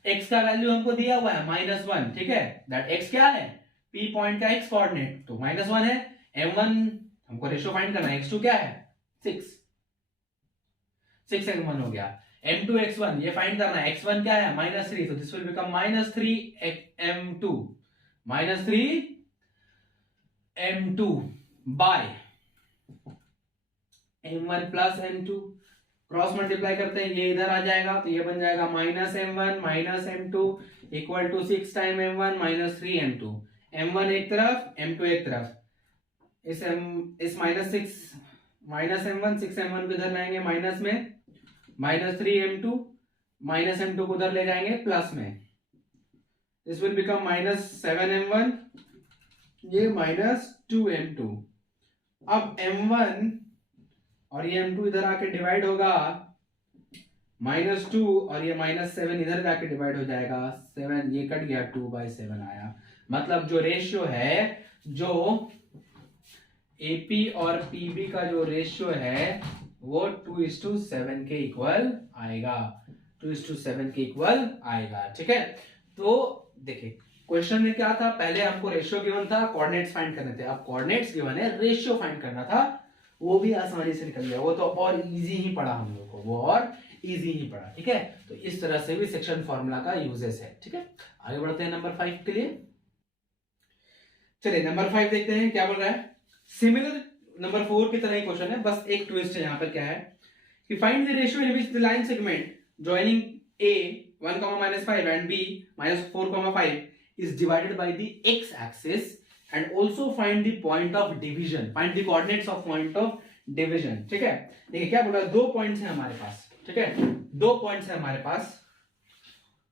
x का वैल्यू हमको दिया हुआ है -1। ठीक है, दैट x क्या है, p पॉइंट का x कोऑर्डिनेट तो -1 है। M1 हमको रेशियो फाइंड करना है, x2 क्या है 6 M1 हो गया। M2 x1 ये फाइंड करना है, x1 क्या है -3, तो this will become -3 M2 -3 M2 by M1 plus M2, cross multiply करते हैं, ये इधर आ जाएगा तो ये बन जाएगा -M1 -M2 equal to 6 time M1 -3 M2। M1 एक तरफ M2 एक तरफ, इस -M1 6 M1 को इधर लाएंगे माइनस में, -3 M2 -M2 को उधर ले जाएंगे प्लस में, दिस विल बिकम -7 M1 ये -2 M2। अब M1 और ये M2 इधर आके डिवाइड होगा, -2 और ये -7 इधर जाके डिवाइड हो जाएगा, 7 ये कट गया, 2/7 आया, मतलब जो रेशियो है, जो एपी और पीबी का जो रेशियो है वो 2:7 के इक्वल आएगा, 2:7 के इक्वल आएगा। ठीक है, तो देखिए क्वेश्चन में क्या था, पहले हमको रेशियो गिवन था, कोऑर्डिनेट्स फाइंड करने थे, अब कोऑर्डिनेट्स गिवन है, रेशियो फाइंड करना था, वो भी आसानी से निकल गया, वो तो और इजी ही पड़ा हम लोग को, वो और इजी ही पड़ा। ठीक है, तो इस तरह से भी सेक्शन फॉर्मूला का यूजेस है। ठीक है, आगे बढ़ते हैं नंबर 5 के लिए। चलिए नंबर 5 देखते हैं क्या बोल रहा है। सिमिलर नंबर 4 की तरह ही क्वेश्चन है, बस एक ट्विस्ट है यहाँ पर, क्या है कि find the ratio in which the line segment joining A 1, -5 and B -4, 5 is divided by the x axis and also find the point of division, find the coordinates of point of division। ठीक है, देखिए क्या बोल रहा है, दो पॉइंट्स हैं हमारे पास। ठीक है, दो पॉइंट्स हैं हमारे पास,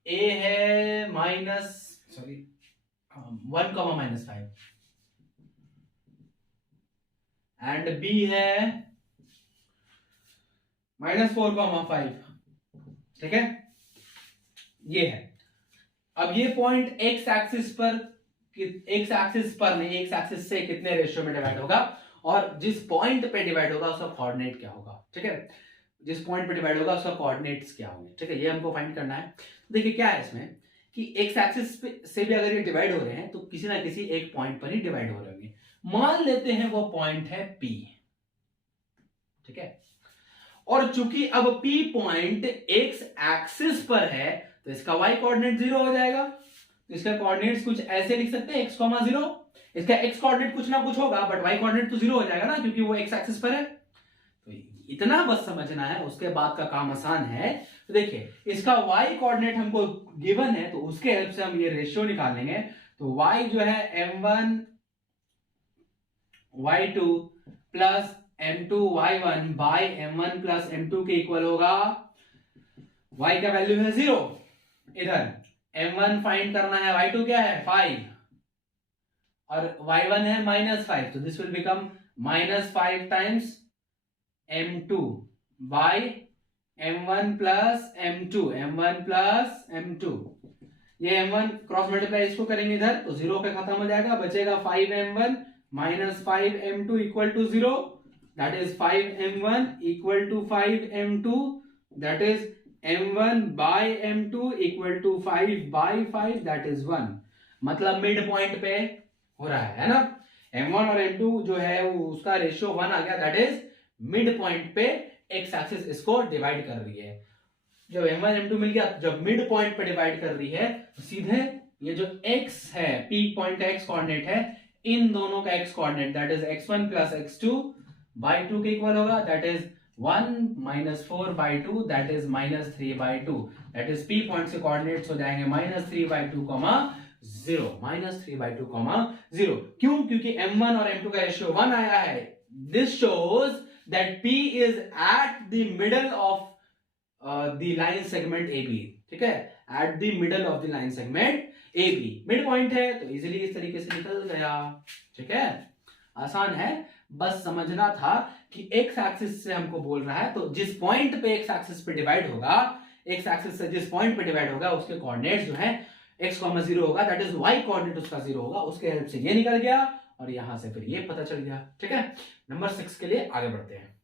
A है -1, -5 एंड B है -4, 5। ठीक है, ये है। अब ये पॉइंट एक्स एक्सिस पर नहीं, एक्स एक्सिस से कितने रेशियो में डिवाइड होगा, और जिस पॉइंट पे डिवाइड होगा उसका कोऑर्डिनेट क्या होगा। ठीक है, जिस पॉइंट पे डिवाइड होगा उसका कोऑर्डिनेट्स क्या होंगे। ठीक है, ये हमको फाइंड करना है। तो देखिए क्या है इसमें कि एक्स एक्सिस से भी अगर ये डिवाइड हो रहे हैं तो किसी ना किसी एक पॉइंट पर ही डिवाइड हो रहे होंगे। मान लेते हैं वो पॉइंट है P। ठीक है, और चूंकि अब P पॉइंट एक्स एक्सिस पर है तो इसका y कोऑर्डिनेट 0 हो जाएगा। तो इसका कोऑर्डिनेट्स कुछ ऐसे लिख सकते हैं, x, 0। इसका x कोऑर्डिनेट कुछ ना कुछ होगा, बट y कोऑर्डिनेट तो 0 हो जाएगा ना, क्योंकि वो x एक्सिस पर है। तो इतना बस समझना है, उसके बाद का काम आसान है। तो देखिए इसका y कोऑर्डिनेट हमको गिवन है, तो उसके हेल्प से हम ये रेशियो निकाल लेंगे। तो y जो है m1 y2 plus m2 y1 bye m1 plus m2 के इक्वल होगा, y का वैल्यू है 0, इधर m1 फाइंड करना है, y2 क्या है 5 और y1 है -5, तो this will become -5 times m2 by m1 plus m2। ये m1 क्रॉस मल्टीप्लाई इसको करेंगे इधर, तो 0 पे खत्म हो जाएगा, बचेगा 5m1 -5m2 equal to 0, that is 5m1 equal to 5m2, that is m1 by m2 equal to 5 by 5, that is 1। मतलब मिड पॉइंट पे हो रहा है ना, m1 और m2 जो है उसका रेशियो 1 आ गया, दैट इज मिड पॉइंट पे एक्स एक्सिस इसको डिवाइड कर रही है। जब m1 m2 मिल गया, जब मिड पॉइंट पे डिवाइड कर रही है, तो सीधे ये जो x है, p पॉइंट का x कोऑर्डिनेट है, इन दोनों का x coordinate that is x1 plus x2 by 2 के इक्वल होगा, that is 1 -4 by 2, that is -3 by 2, that is p point से कोऑर्डिनेट्स हो जाएंगे -3 बाय 2, 0, -3 बाय 2, 0। क्यों? क्योंकि m1 और m2 का रेशियो 1 आया है। This shows that p is at the middle of the line segment AB। ठीक है, at the middle of the line segment AB, mid point है, तो इजीली इस तरीके से निकल गया। ठीक है, आसान है, बस समझना था कि एक्स एक्सिस से हमको बोल रहा है, तो जिस पॉइंट पे एक्स एक्सिस पे डिवाइड होगा, एक्स एक्सिस से जिस पॉइंट पे डिवाइड होगा उसके कोऑर्डिनेट्स जो है x, 0 होगा, दैट इज y कोऑर्डिनेट उसका 0 होगा, उसके हेल्प से ये निकल गया और यहां से फिर ये पता चल गया। ठीक है, नंबर 6 के लिए आगे बढ़ते हैं।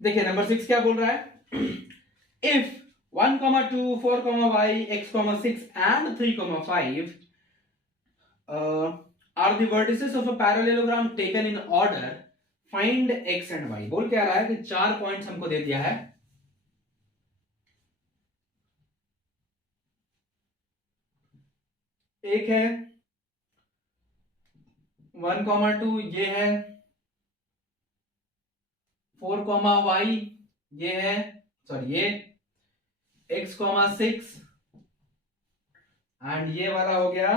देखिए नंबर 6 क्या बोल रहा है, if 1, 2, 4, y, x, 6 and 3, 5 are the vertices of a parallelogram taken in order, find x and y। बोल क्या रहा है कि 4 पॉइंट्स हमको दे दिया है, एक है 1, 2, ये है 4, y, ये है सॉरी ये x, 6 एंड ये वाला हो गया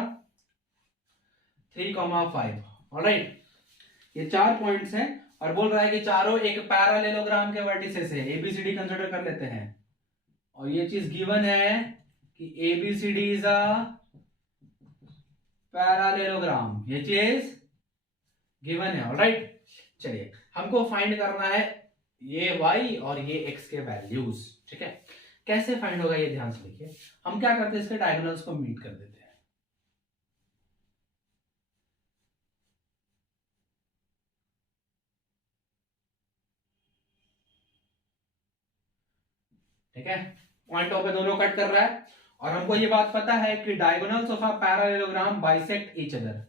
3, 5। ऑलराइट, ये 4 पॉइंट्स हैं और बोल रहा है कि चारों एक पैरेललोग्राम के वर्टिसेस है। ABCD कंसीडर कर लेते हैं और ये चीज गिवन है कि ABCD इज अ पैरेललोग्राम, ये चीज गिवन है। ऑलराइट, चलिए हमको फाइंड करना है ये y और ये x के वैल्यूज। ठीक है, कैसे फाइंड होगा ये ध्यान से देखिए। हम क्या करते हैं, इसके डायगोनल्स को मीट कर देते हैं। ठीक है, पॉइंट ओ पे दोनों कट कर रहा है, और हमको ये बात पता है कि diagonals of a parallelogram bisect each other.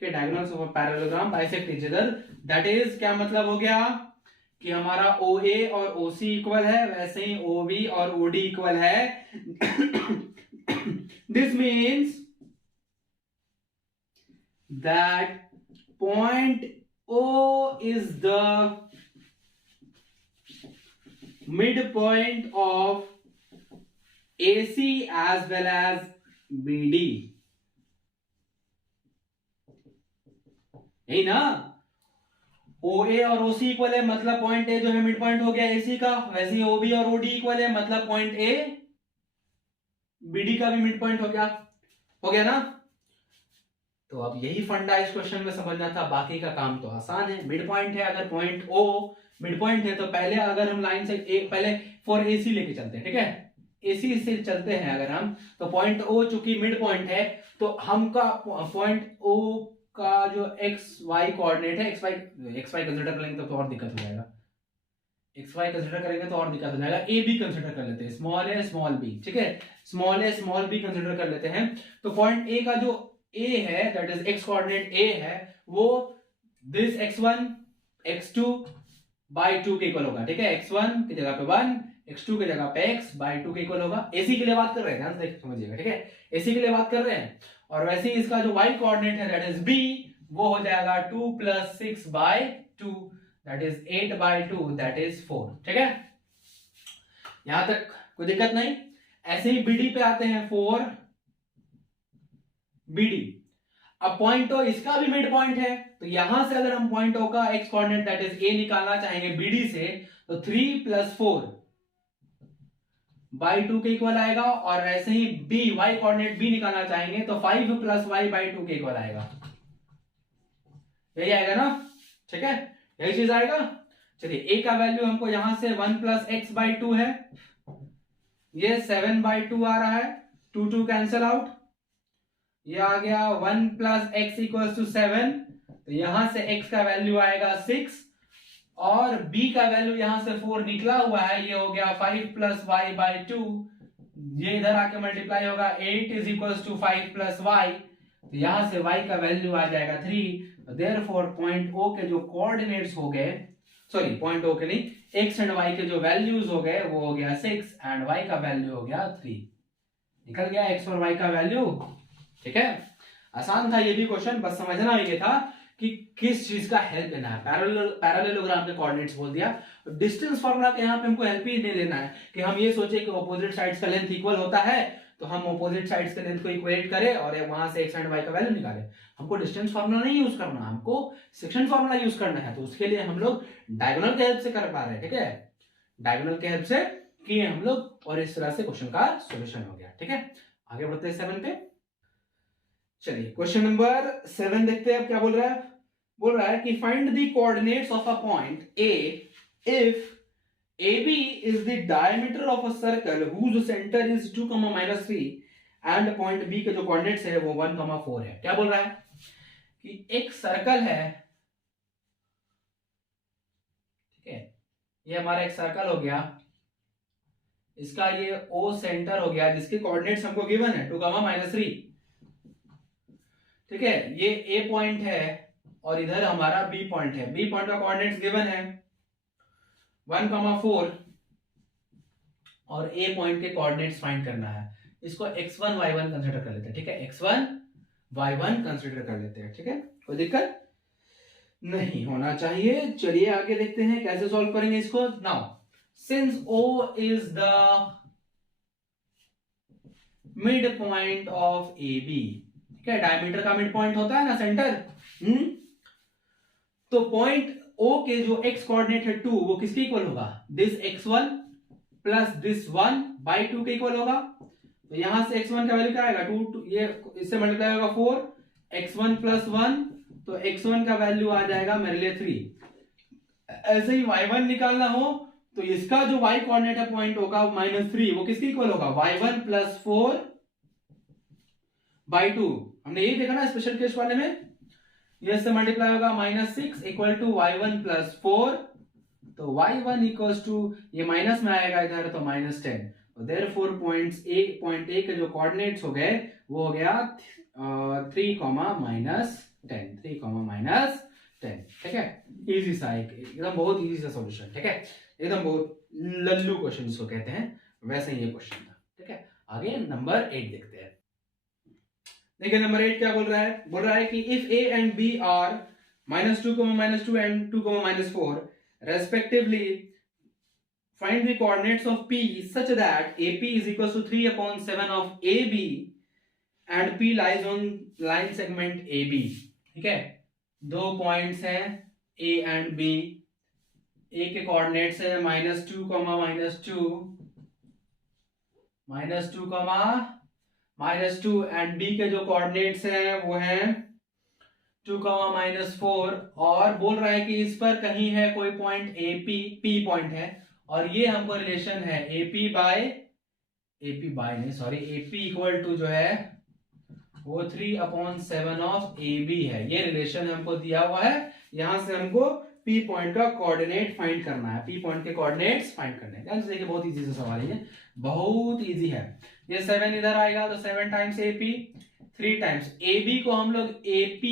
Diagonals of a parallelogram bisect each other, that is क्या मतलब हो गया कि हमारा OA और OC इक्वल है, वैसे ही OB और OD इक्वल है। This means that point O is the midpoint of AC as well as BD, यही ना। OA और OC इक्वल है, मतलब पॉइंट A जो है मिड पॉइंट हो गया AC का, वैसे ही OB और OD इक्वल है, मतलब पॉइंट A BD का भी मिड पॉइंट हो गया ना। तो अब यही फंडा इस क्वेश्चन में समझना था, बाकी का काम तो आसान है। मिड पॉइंट है, अगर पॉइंट O मिड पॉइंट है तो पहले अगर हम लाइन से पहले फॉर AC लेके चलते हैं, ठीक है, AC से चलते हैं अगर हम, तो पॉइंट O चूंकि मिड पॉइंट है, तो हमका पॉइंट O का जो XY कोऑर्डिनेट है, XY कंसीडर करेंगे तो और दिक्कत हो जाएगा, XY कंसीडर करेंगे तो और दिक्कत हो जाएगा। A B कंसीडर कर लेते हैं, स्मॉल a स्मॉल b, ठीक है, small a small b consider कर लेते हैं। तो पॉइंट A का जो A है, that is x coordinate A है, वो दिस x1 x2 बाई 2 के इक्वल होगा, ठीक है, x1 की जगह पे 1, x2 की जगह पे x बाई 2 के इक्वल होगा। AC के लिए बात कर रहे हैं, ध्यान से समझिएगा, ठीक है, AC के लिए बात कर रहे हैं। और वैसे ही इसका जो y कोऑर्डिनेट है, दैट इज b, वो हो जाएगा 2 + 6 by 2, that is 8 by 2, that is 4, ठीक है, यहां तक कोई दिक्कत नहीं। ऐसे ही BD पे आते हैं, 4 BD। अब पॉइंट O इसका भी मिड पॉइंट है, तो यहां से अगर हम पॉइंट O का x coordinate that is A निकालना चाहेंगे BD से, तो 3 + 4 बाई 2 के इक्वल आएगा। और ऐसे ही B y कोऑर्डिनेट B निकालना चाहेंगे तो 5 + y बाई 2 के इक्वल आएगा, यही आएगा ना, ठीक है, यही चीज आएगा। चलिए A का वैल्यू हमको यहां से 1 + x बाई 2 है, ये 7 बाई 2 आ रहा है, 2 2 कैंसल आउट, ये आ गया 1 + x = 7, तो यहां से x का वैल्यू आएगा 6, और b का वैल्यू यहां से 4 निकला हुआ है, ये हो गया 5 + y बाई 2, ये इधर आके मल्टीप्लाई होगा, 8 = 5 + y, तो यहां से y का वैल्यू आ जाएगा 3। देयरफॉर पॉइंट O के जो कोऑर्डिनेट्स हो गए, सॉरी पॉइंट O के नहीं, x एंड y के जो वैल्यूज हो गए, वो हो गया 6 एंड y का वैल्यू हो गया 3, निकल गया x और y का वैल्यू, ठीक है। आसान था ये भी क्वेश्चन, बस समझना ये था कि किस चीज का हेल्प लेना है। पैरेललोग्राम के कोऑर्डिनेट्स बोल दिया, डिस्टेंस फार्मूला के यहाँ पे हमको हेल्प ही नहीं लेना है कि हम ये सोचे कि ऑपोजिट साइड्स का लेंथ इक्वल होता है, तो हम ऑपोजिट साइड्स के लेंथ को इक्वेट करें और वहां से x एंड y का वैल्यू निकालें। हमको डिस्टेंस फार्मूला नहीं यूज करना, हमको सेक्शन फार्मूला यूज करना है, तो उसके लिए हम लोग डायगोनल के हेल्प से कर पा रहे हैं, ठीक है, डायगोनल के हेल्प से किए हम लोग, और इस तरह से क्वेश्चन का सोल्यूशन हो गया, ठीक है। आगे बढ़ते हैं 7 पे। चलिए क्वेश्चन नंबर 7 देखते हैं अब क्या बोल रहा है कि find the coordinates of a point A if AB is the diameter of a circle whose center is 2, -3 and point B के जो कोऑर्डिनेट्स है वो 1, 4 है। क्या बोल रहा है कि एक सर्कल है, ठीक है, ये हमारा एक सर्कल हो गया, इसका ये O सेंटर हो गया, जिसके कोऑर्डिनेट्स हमको गिवन है 2, -3, ठीक है, ये A पॉइंट है और इधर हमारा B पॉइंट है, B पॉइंट का कोऑर्डिनेट्स गिवन है 1, 4, और A पॉइंट के कोऑर्डिनेट्स फाइंड करना है। इसको x1 y1 कंसीडर कर लेते हैं, ठीक है, x1 y1 कंसीडर कर लेते हैं, ठीक है, कोई दिक्कत नहीं होना चाहिए। चलिए आगे देखते हैं कैसे सॉल्व करेंगे इसको। Now since O is the mid point of AB, ठीक है, डायमीटर का मिड पॉइंट होता है ना सेंटर, तो पॉइंट O के जो x कोऑर्डिनेट है 2, वो किसके इक्वल होगा, this x1 plus this 1 by 2 के इक्वल होगा। तो यहां से x1 का वैल्यू क्या आएगा 2, ये इससे मल्टीप्लाई होगा 4, x1 + 1, तो x1 का वैल्यू आ जाएगा मेरे लिए 3। ऐसे ही y1 निकालना हो तो इसका जो y कोऑर्डिनेट है पॉइंट O का -3, वो किसके इक्वल होगा, y1 + 4 बाई 2, हमने यही देखा ना स्पेशल केस वाले में, ये से मल्टीप्लाई होगा -6 इक्वल टू y1 प्लस 4, तो y1 इक्वल्स टू, ये माइनस में आएगा इधर तो -10, देयरफॉर पॉइंट ए के जो कोऑर्डिनेट्स हो गए वो हो गया 3, -10, 3, -10, ठीक है। इजी सा एकदम बहुत इजी सा सॉल्यूशन, ठीक है, एकदम बहुत लल्लू क्वेश्चन इसको कहते हैं, वैसे ही ये क्वेश्चन था, ठीक है। आगे नंबर 8 देखते हैं। देखिए नंबर 8 क्या बोल रहा है, बोल रहा है कि if a and b are -2, -2 and 2, -4 respectively, find the coordinates of p such that AP is equals to 3/7 of AB and P lies on line segment AB, ठीक है। दो पॉइंट्स हैं A एंड B, A के कोऑर्डिनेट्स है -2, -2 एंड B के जो कोऑर्डिनेट्स हैं वो हैं 2, -4, और बोल रहा है कि इस पर कहीं है कोई पॉइंट AP, P पॉइंट है, और ये हमको रिलेशन है AP इक्वल टू जो है वो 3/7 ऑफ AB है, ये रिलेशन हमको दिया हुआ है। यहां से हमको P पॉइंट का कोऑर्डिनेट फाइंड करना है, P पॉइंट के कोऑर्डिनेट्स फाइंड करने हैं। देखिए बहुत इजी सा सवाल है, बहुत इजी है। ये 7 इधर आएगा तो 7 टाइम्स AP, 3 टाइम्स AB को हम लोग AP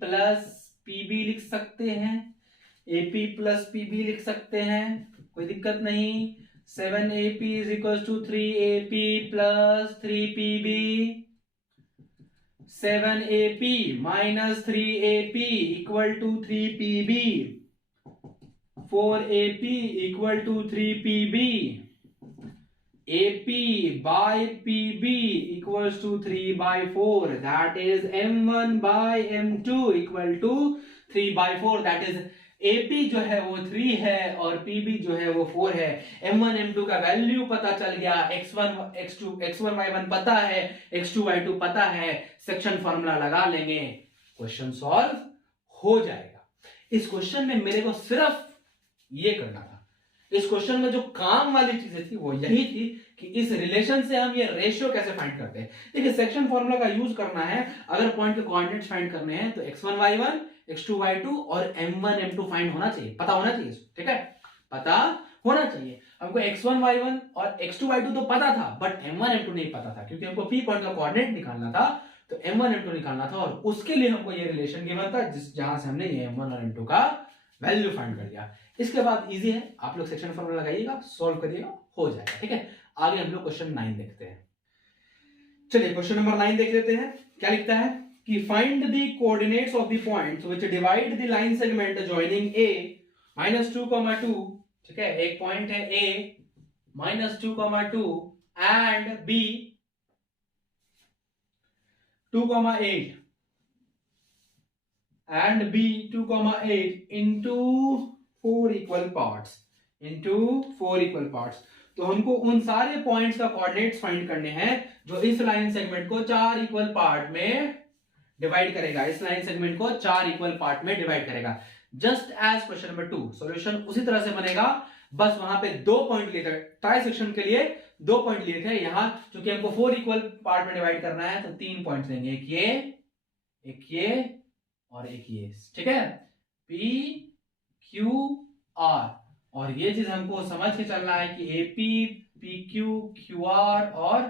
प्लस PB लिख सकते हैं, AP प्लस PB लिख सकते हैं, कोई दिक्कत नहीं। 7AP is equal to 3AP plus 3PB, 7AP minus 3AP equal to 3PB, 4AP equal to 3PB, AP by PB equals to 3/4, that is M1 by M2 equal to 3/4, that is AP जो है वो 3 है और PB जो है वो 4 है। M1 M2 का वैल्यू पता चल गया, X1 Y1 पता है, X2 Y2 पता है, सेक्शन फॉर्मूला लगा लेंगे, क्वेश्चन सॉल्व हो जाएगा। इस क्वेश्चन में मेरे को सिर्फ ये करना था, इस क्वेश्चन में जो काम वाली चीजें थी वो यही थी कि इस रिलेशन से हम ये रेशियो कैसे फाइंड करते हैं। देखिए सेक्शन फॉर्मूला का यूज करना है अगर पॉइंट के कोऑर्डिनेट्स फाइंड करने हैं तो X1 Y1, X2 Y2 और M1 M2 फाइंड होना चाहिए, पता होना चाहिए, ठीक है, पता होना चाहिए। हमको X1 Y1 और X2 Y2 तो पता था, बट M1 M2 नहीं पता था, क्योंकि हमको P पॉइंट का कोऑर्डिनेट निकालना था, तो M1 M2 निकालना था, और उसके लिए हमको ये रिलेशन गिवन था जहां से हमने ये M1 और M2 का वैल्यू फाइंड कर लिया। इसके बाद इजी है, आप लोग सेक्शन फॉर्मूला लगाइएगा, सॉल्व करिएगा, हो जाएगा, ठीक है। आगे हम लोग क्वेश्चन 9 देखते हैं। चलिए क्वेश्चन नंबर 9 देख लेते हैं। क्या लिखता है कि find the coordinates of the points which divide the line segment joining A -2, ठीक है, एक पॉइंट है A -2, and B 2,8 and B 2,8 into 4 equal parts, तो हमको उन सारे पॉइंट्स का कोऑर्डिनेट्स फाइंड करने हैं जो इस लाइन सेगमेंट को 4 इक्वल पार्ट में डिवाइड करेगा, इस लाइन सेगमेंट को 4 इक्वल पार्ट में डिवाइड करेगा। Just as question number 2, solution उसी तरह से बनेगा, बस वहां पे 2 पॉइंट लिए थे, ट्राई सेक्शन के लिए 2 पॉइंट लिए थे, यहां क्योंकि हमको 4 इक्वल पार्ट में डिवाइड करना है तो 3 पॉइंट लेंगे, एक ये और एक ये, ठीक है, P Q R, और ये चीज हमको समझ के चलना है कि AP PQ QR और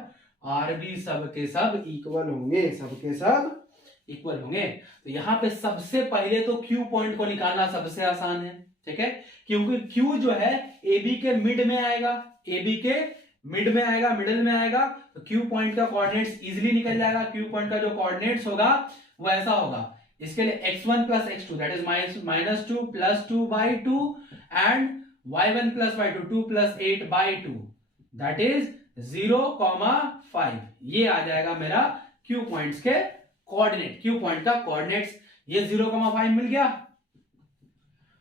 RB सब के सब इक्वल होंगे, सबके सब इक्वल होंगे। तो यहाँ पे सबसे पहले तो Q पॉइंट को निकालना सबसे आसान है, ठीक है, क्योंकि Q जो है AB के मिड में आएगा, मिडल में आएगा, तो Q पॉइंट का कोऑर्डिनेट्स इजीली निकल जाएगा। Q पॉइंट का जो कोऑर्डिनेट्स होगा वो ऐसा होगा, इसके लिए x1 plus x2 that is -2 plus 2/2 and y1 plus y2 2 plus 8/2 that is 0,5, ये आ जाएगा मेरा Q पॉइंट्स के कोऑर्डिनेट, Q पॉइंट का कोऑर्डिनेट्स, ये 0,5 मिल गया।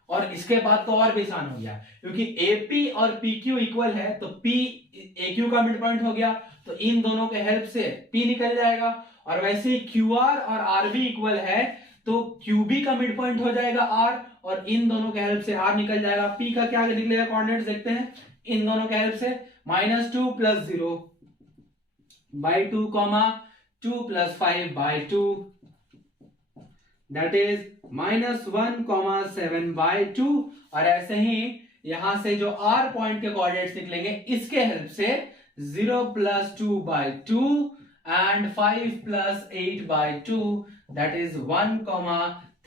और इसके बाद तो और भी आसान हो गया, क्योंकि AP और PQ इक्वल है तो P AQ का मिड पॉइंट हो गया, तो इन दोनों के हेल्प से P निकल जाएगा, और वैसे ही QR और RB इक्वल है तो QB का मिड पॉइंट हो जाएगा R, और इन दोनों के हेल्प से R निकल जाएगा। P का क्या निकलेगा कोऑर्डिनेट्स देखते हैं, इन दोनों के हेल्प से -2 plus 0/2, 2 plus 5 by 2 that is -1, 7 by 2। और ऐसे ही यहां से जो r पॉइंट के कोऑर्डिनेट्स निकलेंगे इसके हेल्प से 0 plus 2 by 2 and 5 plus 8 by 2 that is 1,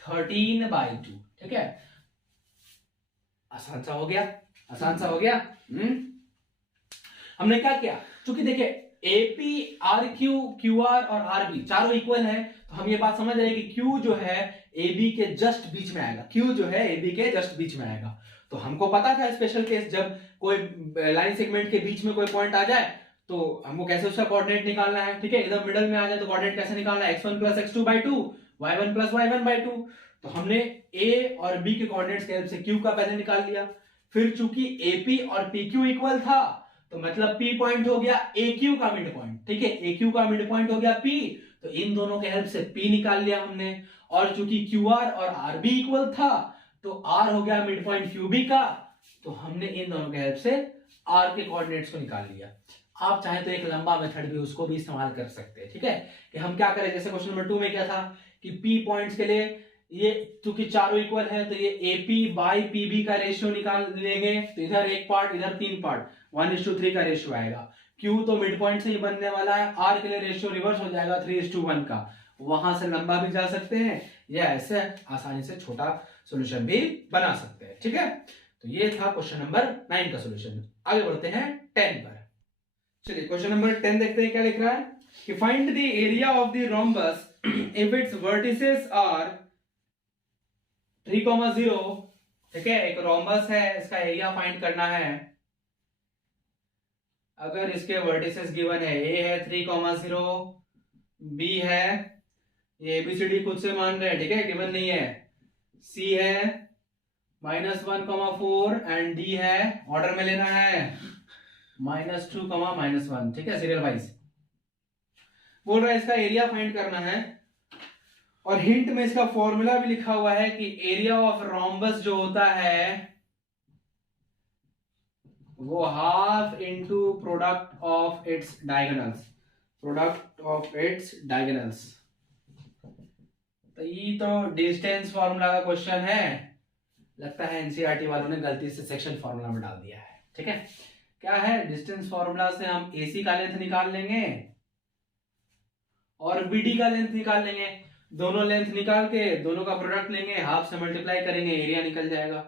13 by 2। ठीक है, आसान सा हो गया, आसान सा हो गया। हमने क्या किया, चूंकि देखिए AP, R Q, Q R और आर बी चारों इक्वल है, तो हम ये बात समझ रहे हैं कि क्यू जो है एबी के जस्ट बीच में आएगा, क्यू जो है एबी के जस्ट बीच में आएगा। तो हमको पता था स्पेशल केस, जब कोई लाइन सेगमेंट के बीच में कोई पॉइंट आ जाए तो हमको कैसे उसका कोऑर्डिनेट निकालना है। ठीक है, एकदम मिडल में आ जाए तो कोऑर्डिनेट कैसे निकालना है, x1 plus x2 by 2, y1 plus y1 by 2। तो हमने a और b के कोऑर्डिनेट्स के हेल्प से q का पहले निकाल लिया। फिर चूंकि AP और PQ इक्वल था तो मतलब P पॉइंट हो गया AQ का मिड पॉइंट। ठीक है, AQ का मिड पॉइंट हो गया P, तो इन दोनों के हेल्प से P निकाल लिया हमने। और चूंकि QR और RB इक्वल था तो R हो गया मिड पॉइंट QB का, तो हमने इन दोनों के हेल्प से R के कोऑर्डिनेट्स को निकाल लिया। आप चाहे तो एक लंबा मेथड भी उसको भी इस्तेमाल कर सकते हैं। ठीक है, कि हम क्या करें, जैसे क्वेश्चन नंबर 2 में क्या था कि P पॉइंट्स के लिए ये क्योंकि चारों इक्वल है तो ये AP बाई PB का रेशियो निकाल लेंगे, तो इधर एक पार्ट इधर 3 पार्ट 1:3 का रेशियो आएगा। Q तो मिड पॉइंट से ही बनने वाला है, R के लिए रेशियो रिवर्स हो जाएगा 3:1 का, वहां से लंबा भी जा सकते हैं या ऐसे आसानी से छोटा सॉल्यूशन भी बना सकते हैं। ठीक है, तो ये था क्वेश्चन नंबर 9 का सॉल्यूशन। आगे बढ़ते हैं 10 पर। चलिए क्वेश्चन नंबर 10 देखते हैं क्या लिख रहा है कि find the area of the rhombus if its vertices are 3,0। ठीक है, एक रोम्बस है, इसका एरिया फाइंड करना है। अगर इसके वर्टिसेस गिवन है, ए है 3,0, बी है, ये ABCD खुद से मान रहे हैं, ठीक है, गिवन नहीं है, सी है -1,4 एंड डी है, ऑर्डर में लेना है -2, -1। ठीक है, सीरियल वाइज बोल रहा है इसका एरिया फाइंड करना है। और हिंट में इसका फॉर्मूला भी लिखा हुआ है कि एरिया ऑफ रोम्बस जो होता है वो half into product of it's diagonals, product of it's diagonals. तो ये तो डिस्टेंस फॉर्मूला का क्वेश्चन है, लगता है एनसीईआरटी वालों ने गलती से सेक्शन फॉर्मूला में डाल दिया है। ठीक है, क्या है, डिस्टेंस फॉर्मूला से हम AC का लेंथ निकाल लेंगे और BD का लेंथ निकाल लेंगे, दोनों लेंथ निकाल के दोनों का प्रोडक्ट लेंगे, हाफ से मल्टीप्लाई करेंगे, एरिया निकल जाएगा,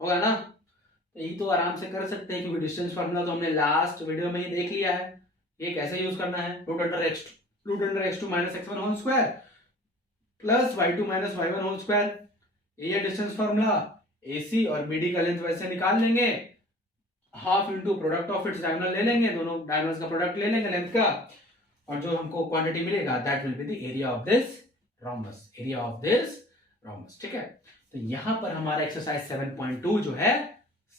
होगा ना। तो ये तो आराम से कर सकते हैं क्योंकि डिस्टेंस फार्मूला तो हमने लास्ट वीडियो में ही देख लिया है। ये कैसे यूज करना है, √x2 - x1 whole square plus y2 - y1 whole square, ये डिस्टेंस फार्मूला। AC और BD का लेंथ वैसे निकाल लेंगे, half into product of its diagonal ले लेंगे, दोनों डायगोनल्स का प्रोडक्ट ले लेंगे लेंथ का, और जो हमको क्वांटिटी मिलेगा that will be the area of this rhombus, area of this rhombus. ठीक है, तो यहां पर हमारा एक्सरसाइज 7.2 जो है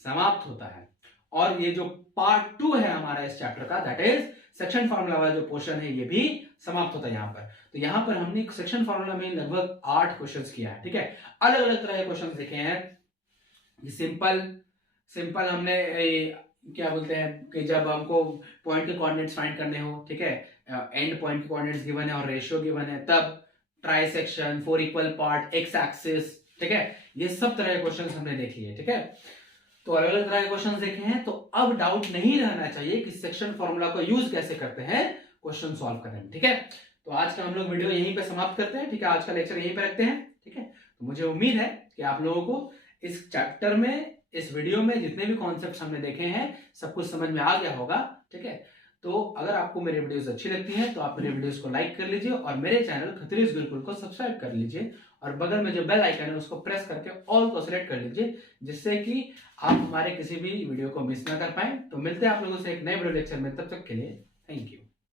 समाप्त होता है। और ये जो पार्ट 2 है हमारा इस चैप्टर का, दैट इज सेक्शन फार्मूला वाला जो पोर्शन है, ये भी समाप्त होता है यहाँ पर। तो यहाँ पर हमने सेक्शन फार्मूला में लगभग 8 क्वेश्चंस किया है। ठीक है, अलग अलग तरह के क्वेश्चंस देखे हैं। सिंपल हमने क्या बोलते हैं कि जब हमको पॉइंट के कोऑर्डिनेट्स फाइंड करने हो, ठीक है, एंड पॉइंट के कोऑर्डिनेट्स गिवन है और रेशियो गिवन है, तब try section, 4 equal part, x axis, ठीक है, ये सब तरह के क्वेश्चंस हमने देख लिए। ठीक है, तो अलग अलग तरह के क्वेश्चंस देखे हैं, तो अब डाउट नहीं रहना चाहिए कि सेक्शन फॉर्मूला को यूज कैसे करते हैं क्वेश्चन सॉल्व करने में। ठीक है, तो आज का हम लोग वीडियो यहीं पे समाप्त करते हैं। ठीक है, आज का लेक्चर यहीं पे रखते हैं। ठीक है, तो मुझे उम्मीद है कि आप लोगों को इस चैप्टर में, इस वीडियो में जितने भी कॉन्सेप्ट्स हमने देखे हैं सब कुछ समझ में आ गया होगा। ठीक है, तो अगर आपको मेरी वीडियोस अच्छी लगती हैं तो आप मेरे वीडियोस को लाइक कर लीजिए और मेरे चैनल खतरीज गुरुकुल को सब्सक्राइब कर लीजिए और बगल में जो बेल आइकन है उसको प्रेस करके ऑल को सिलेक्ट कर लीजिए, जिससे कि आप हमारे किसी भी वीडियो को मिस ना कर पाए। तो मिलते हैं आप लोगों से एक नए वीडियो लेक्चर में, तब तक के लिए थैंक यू।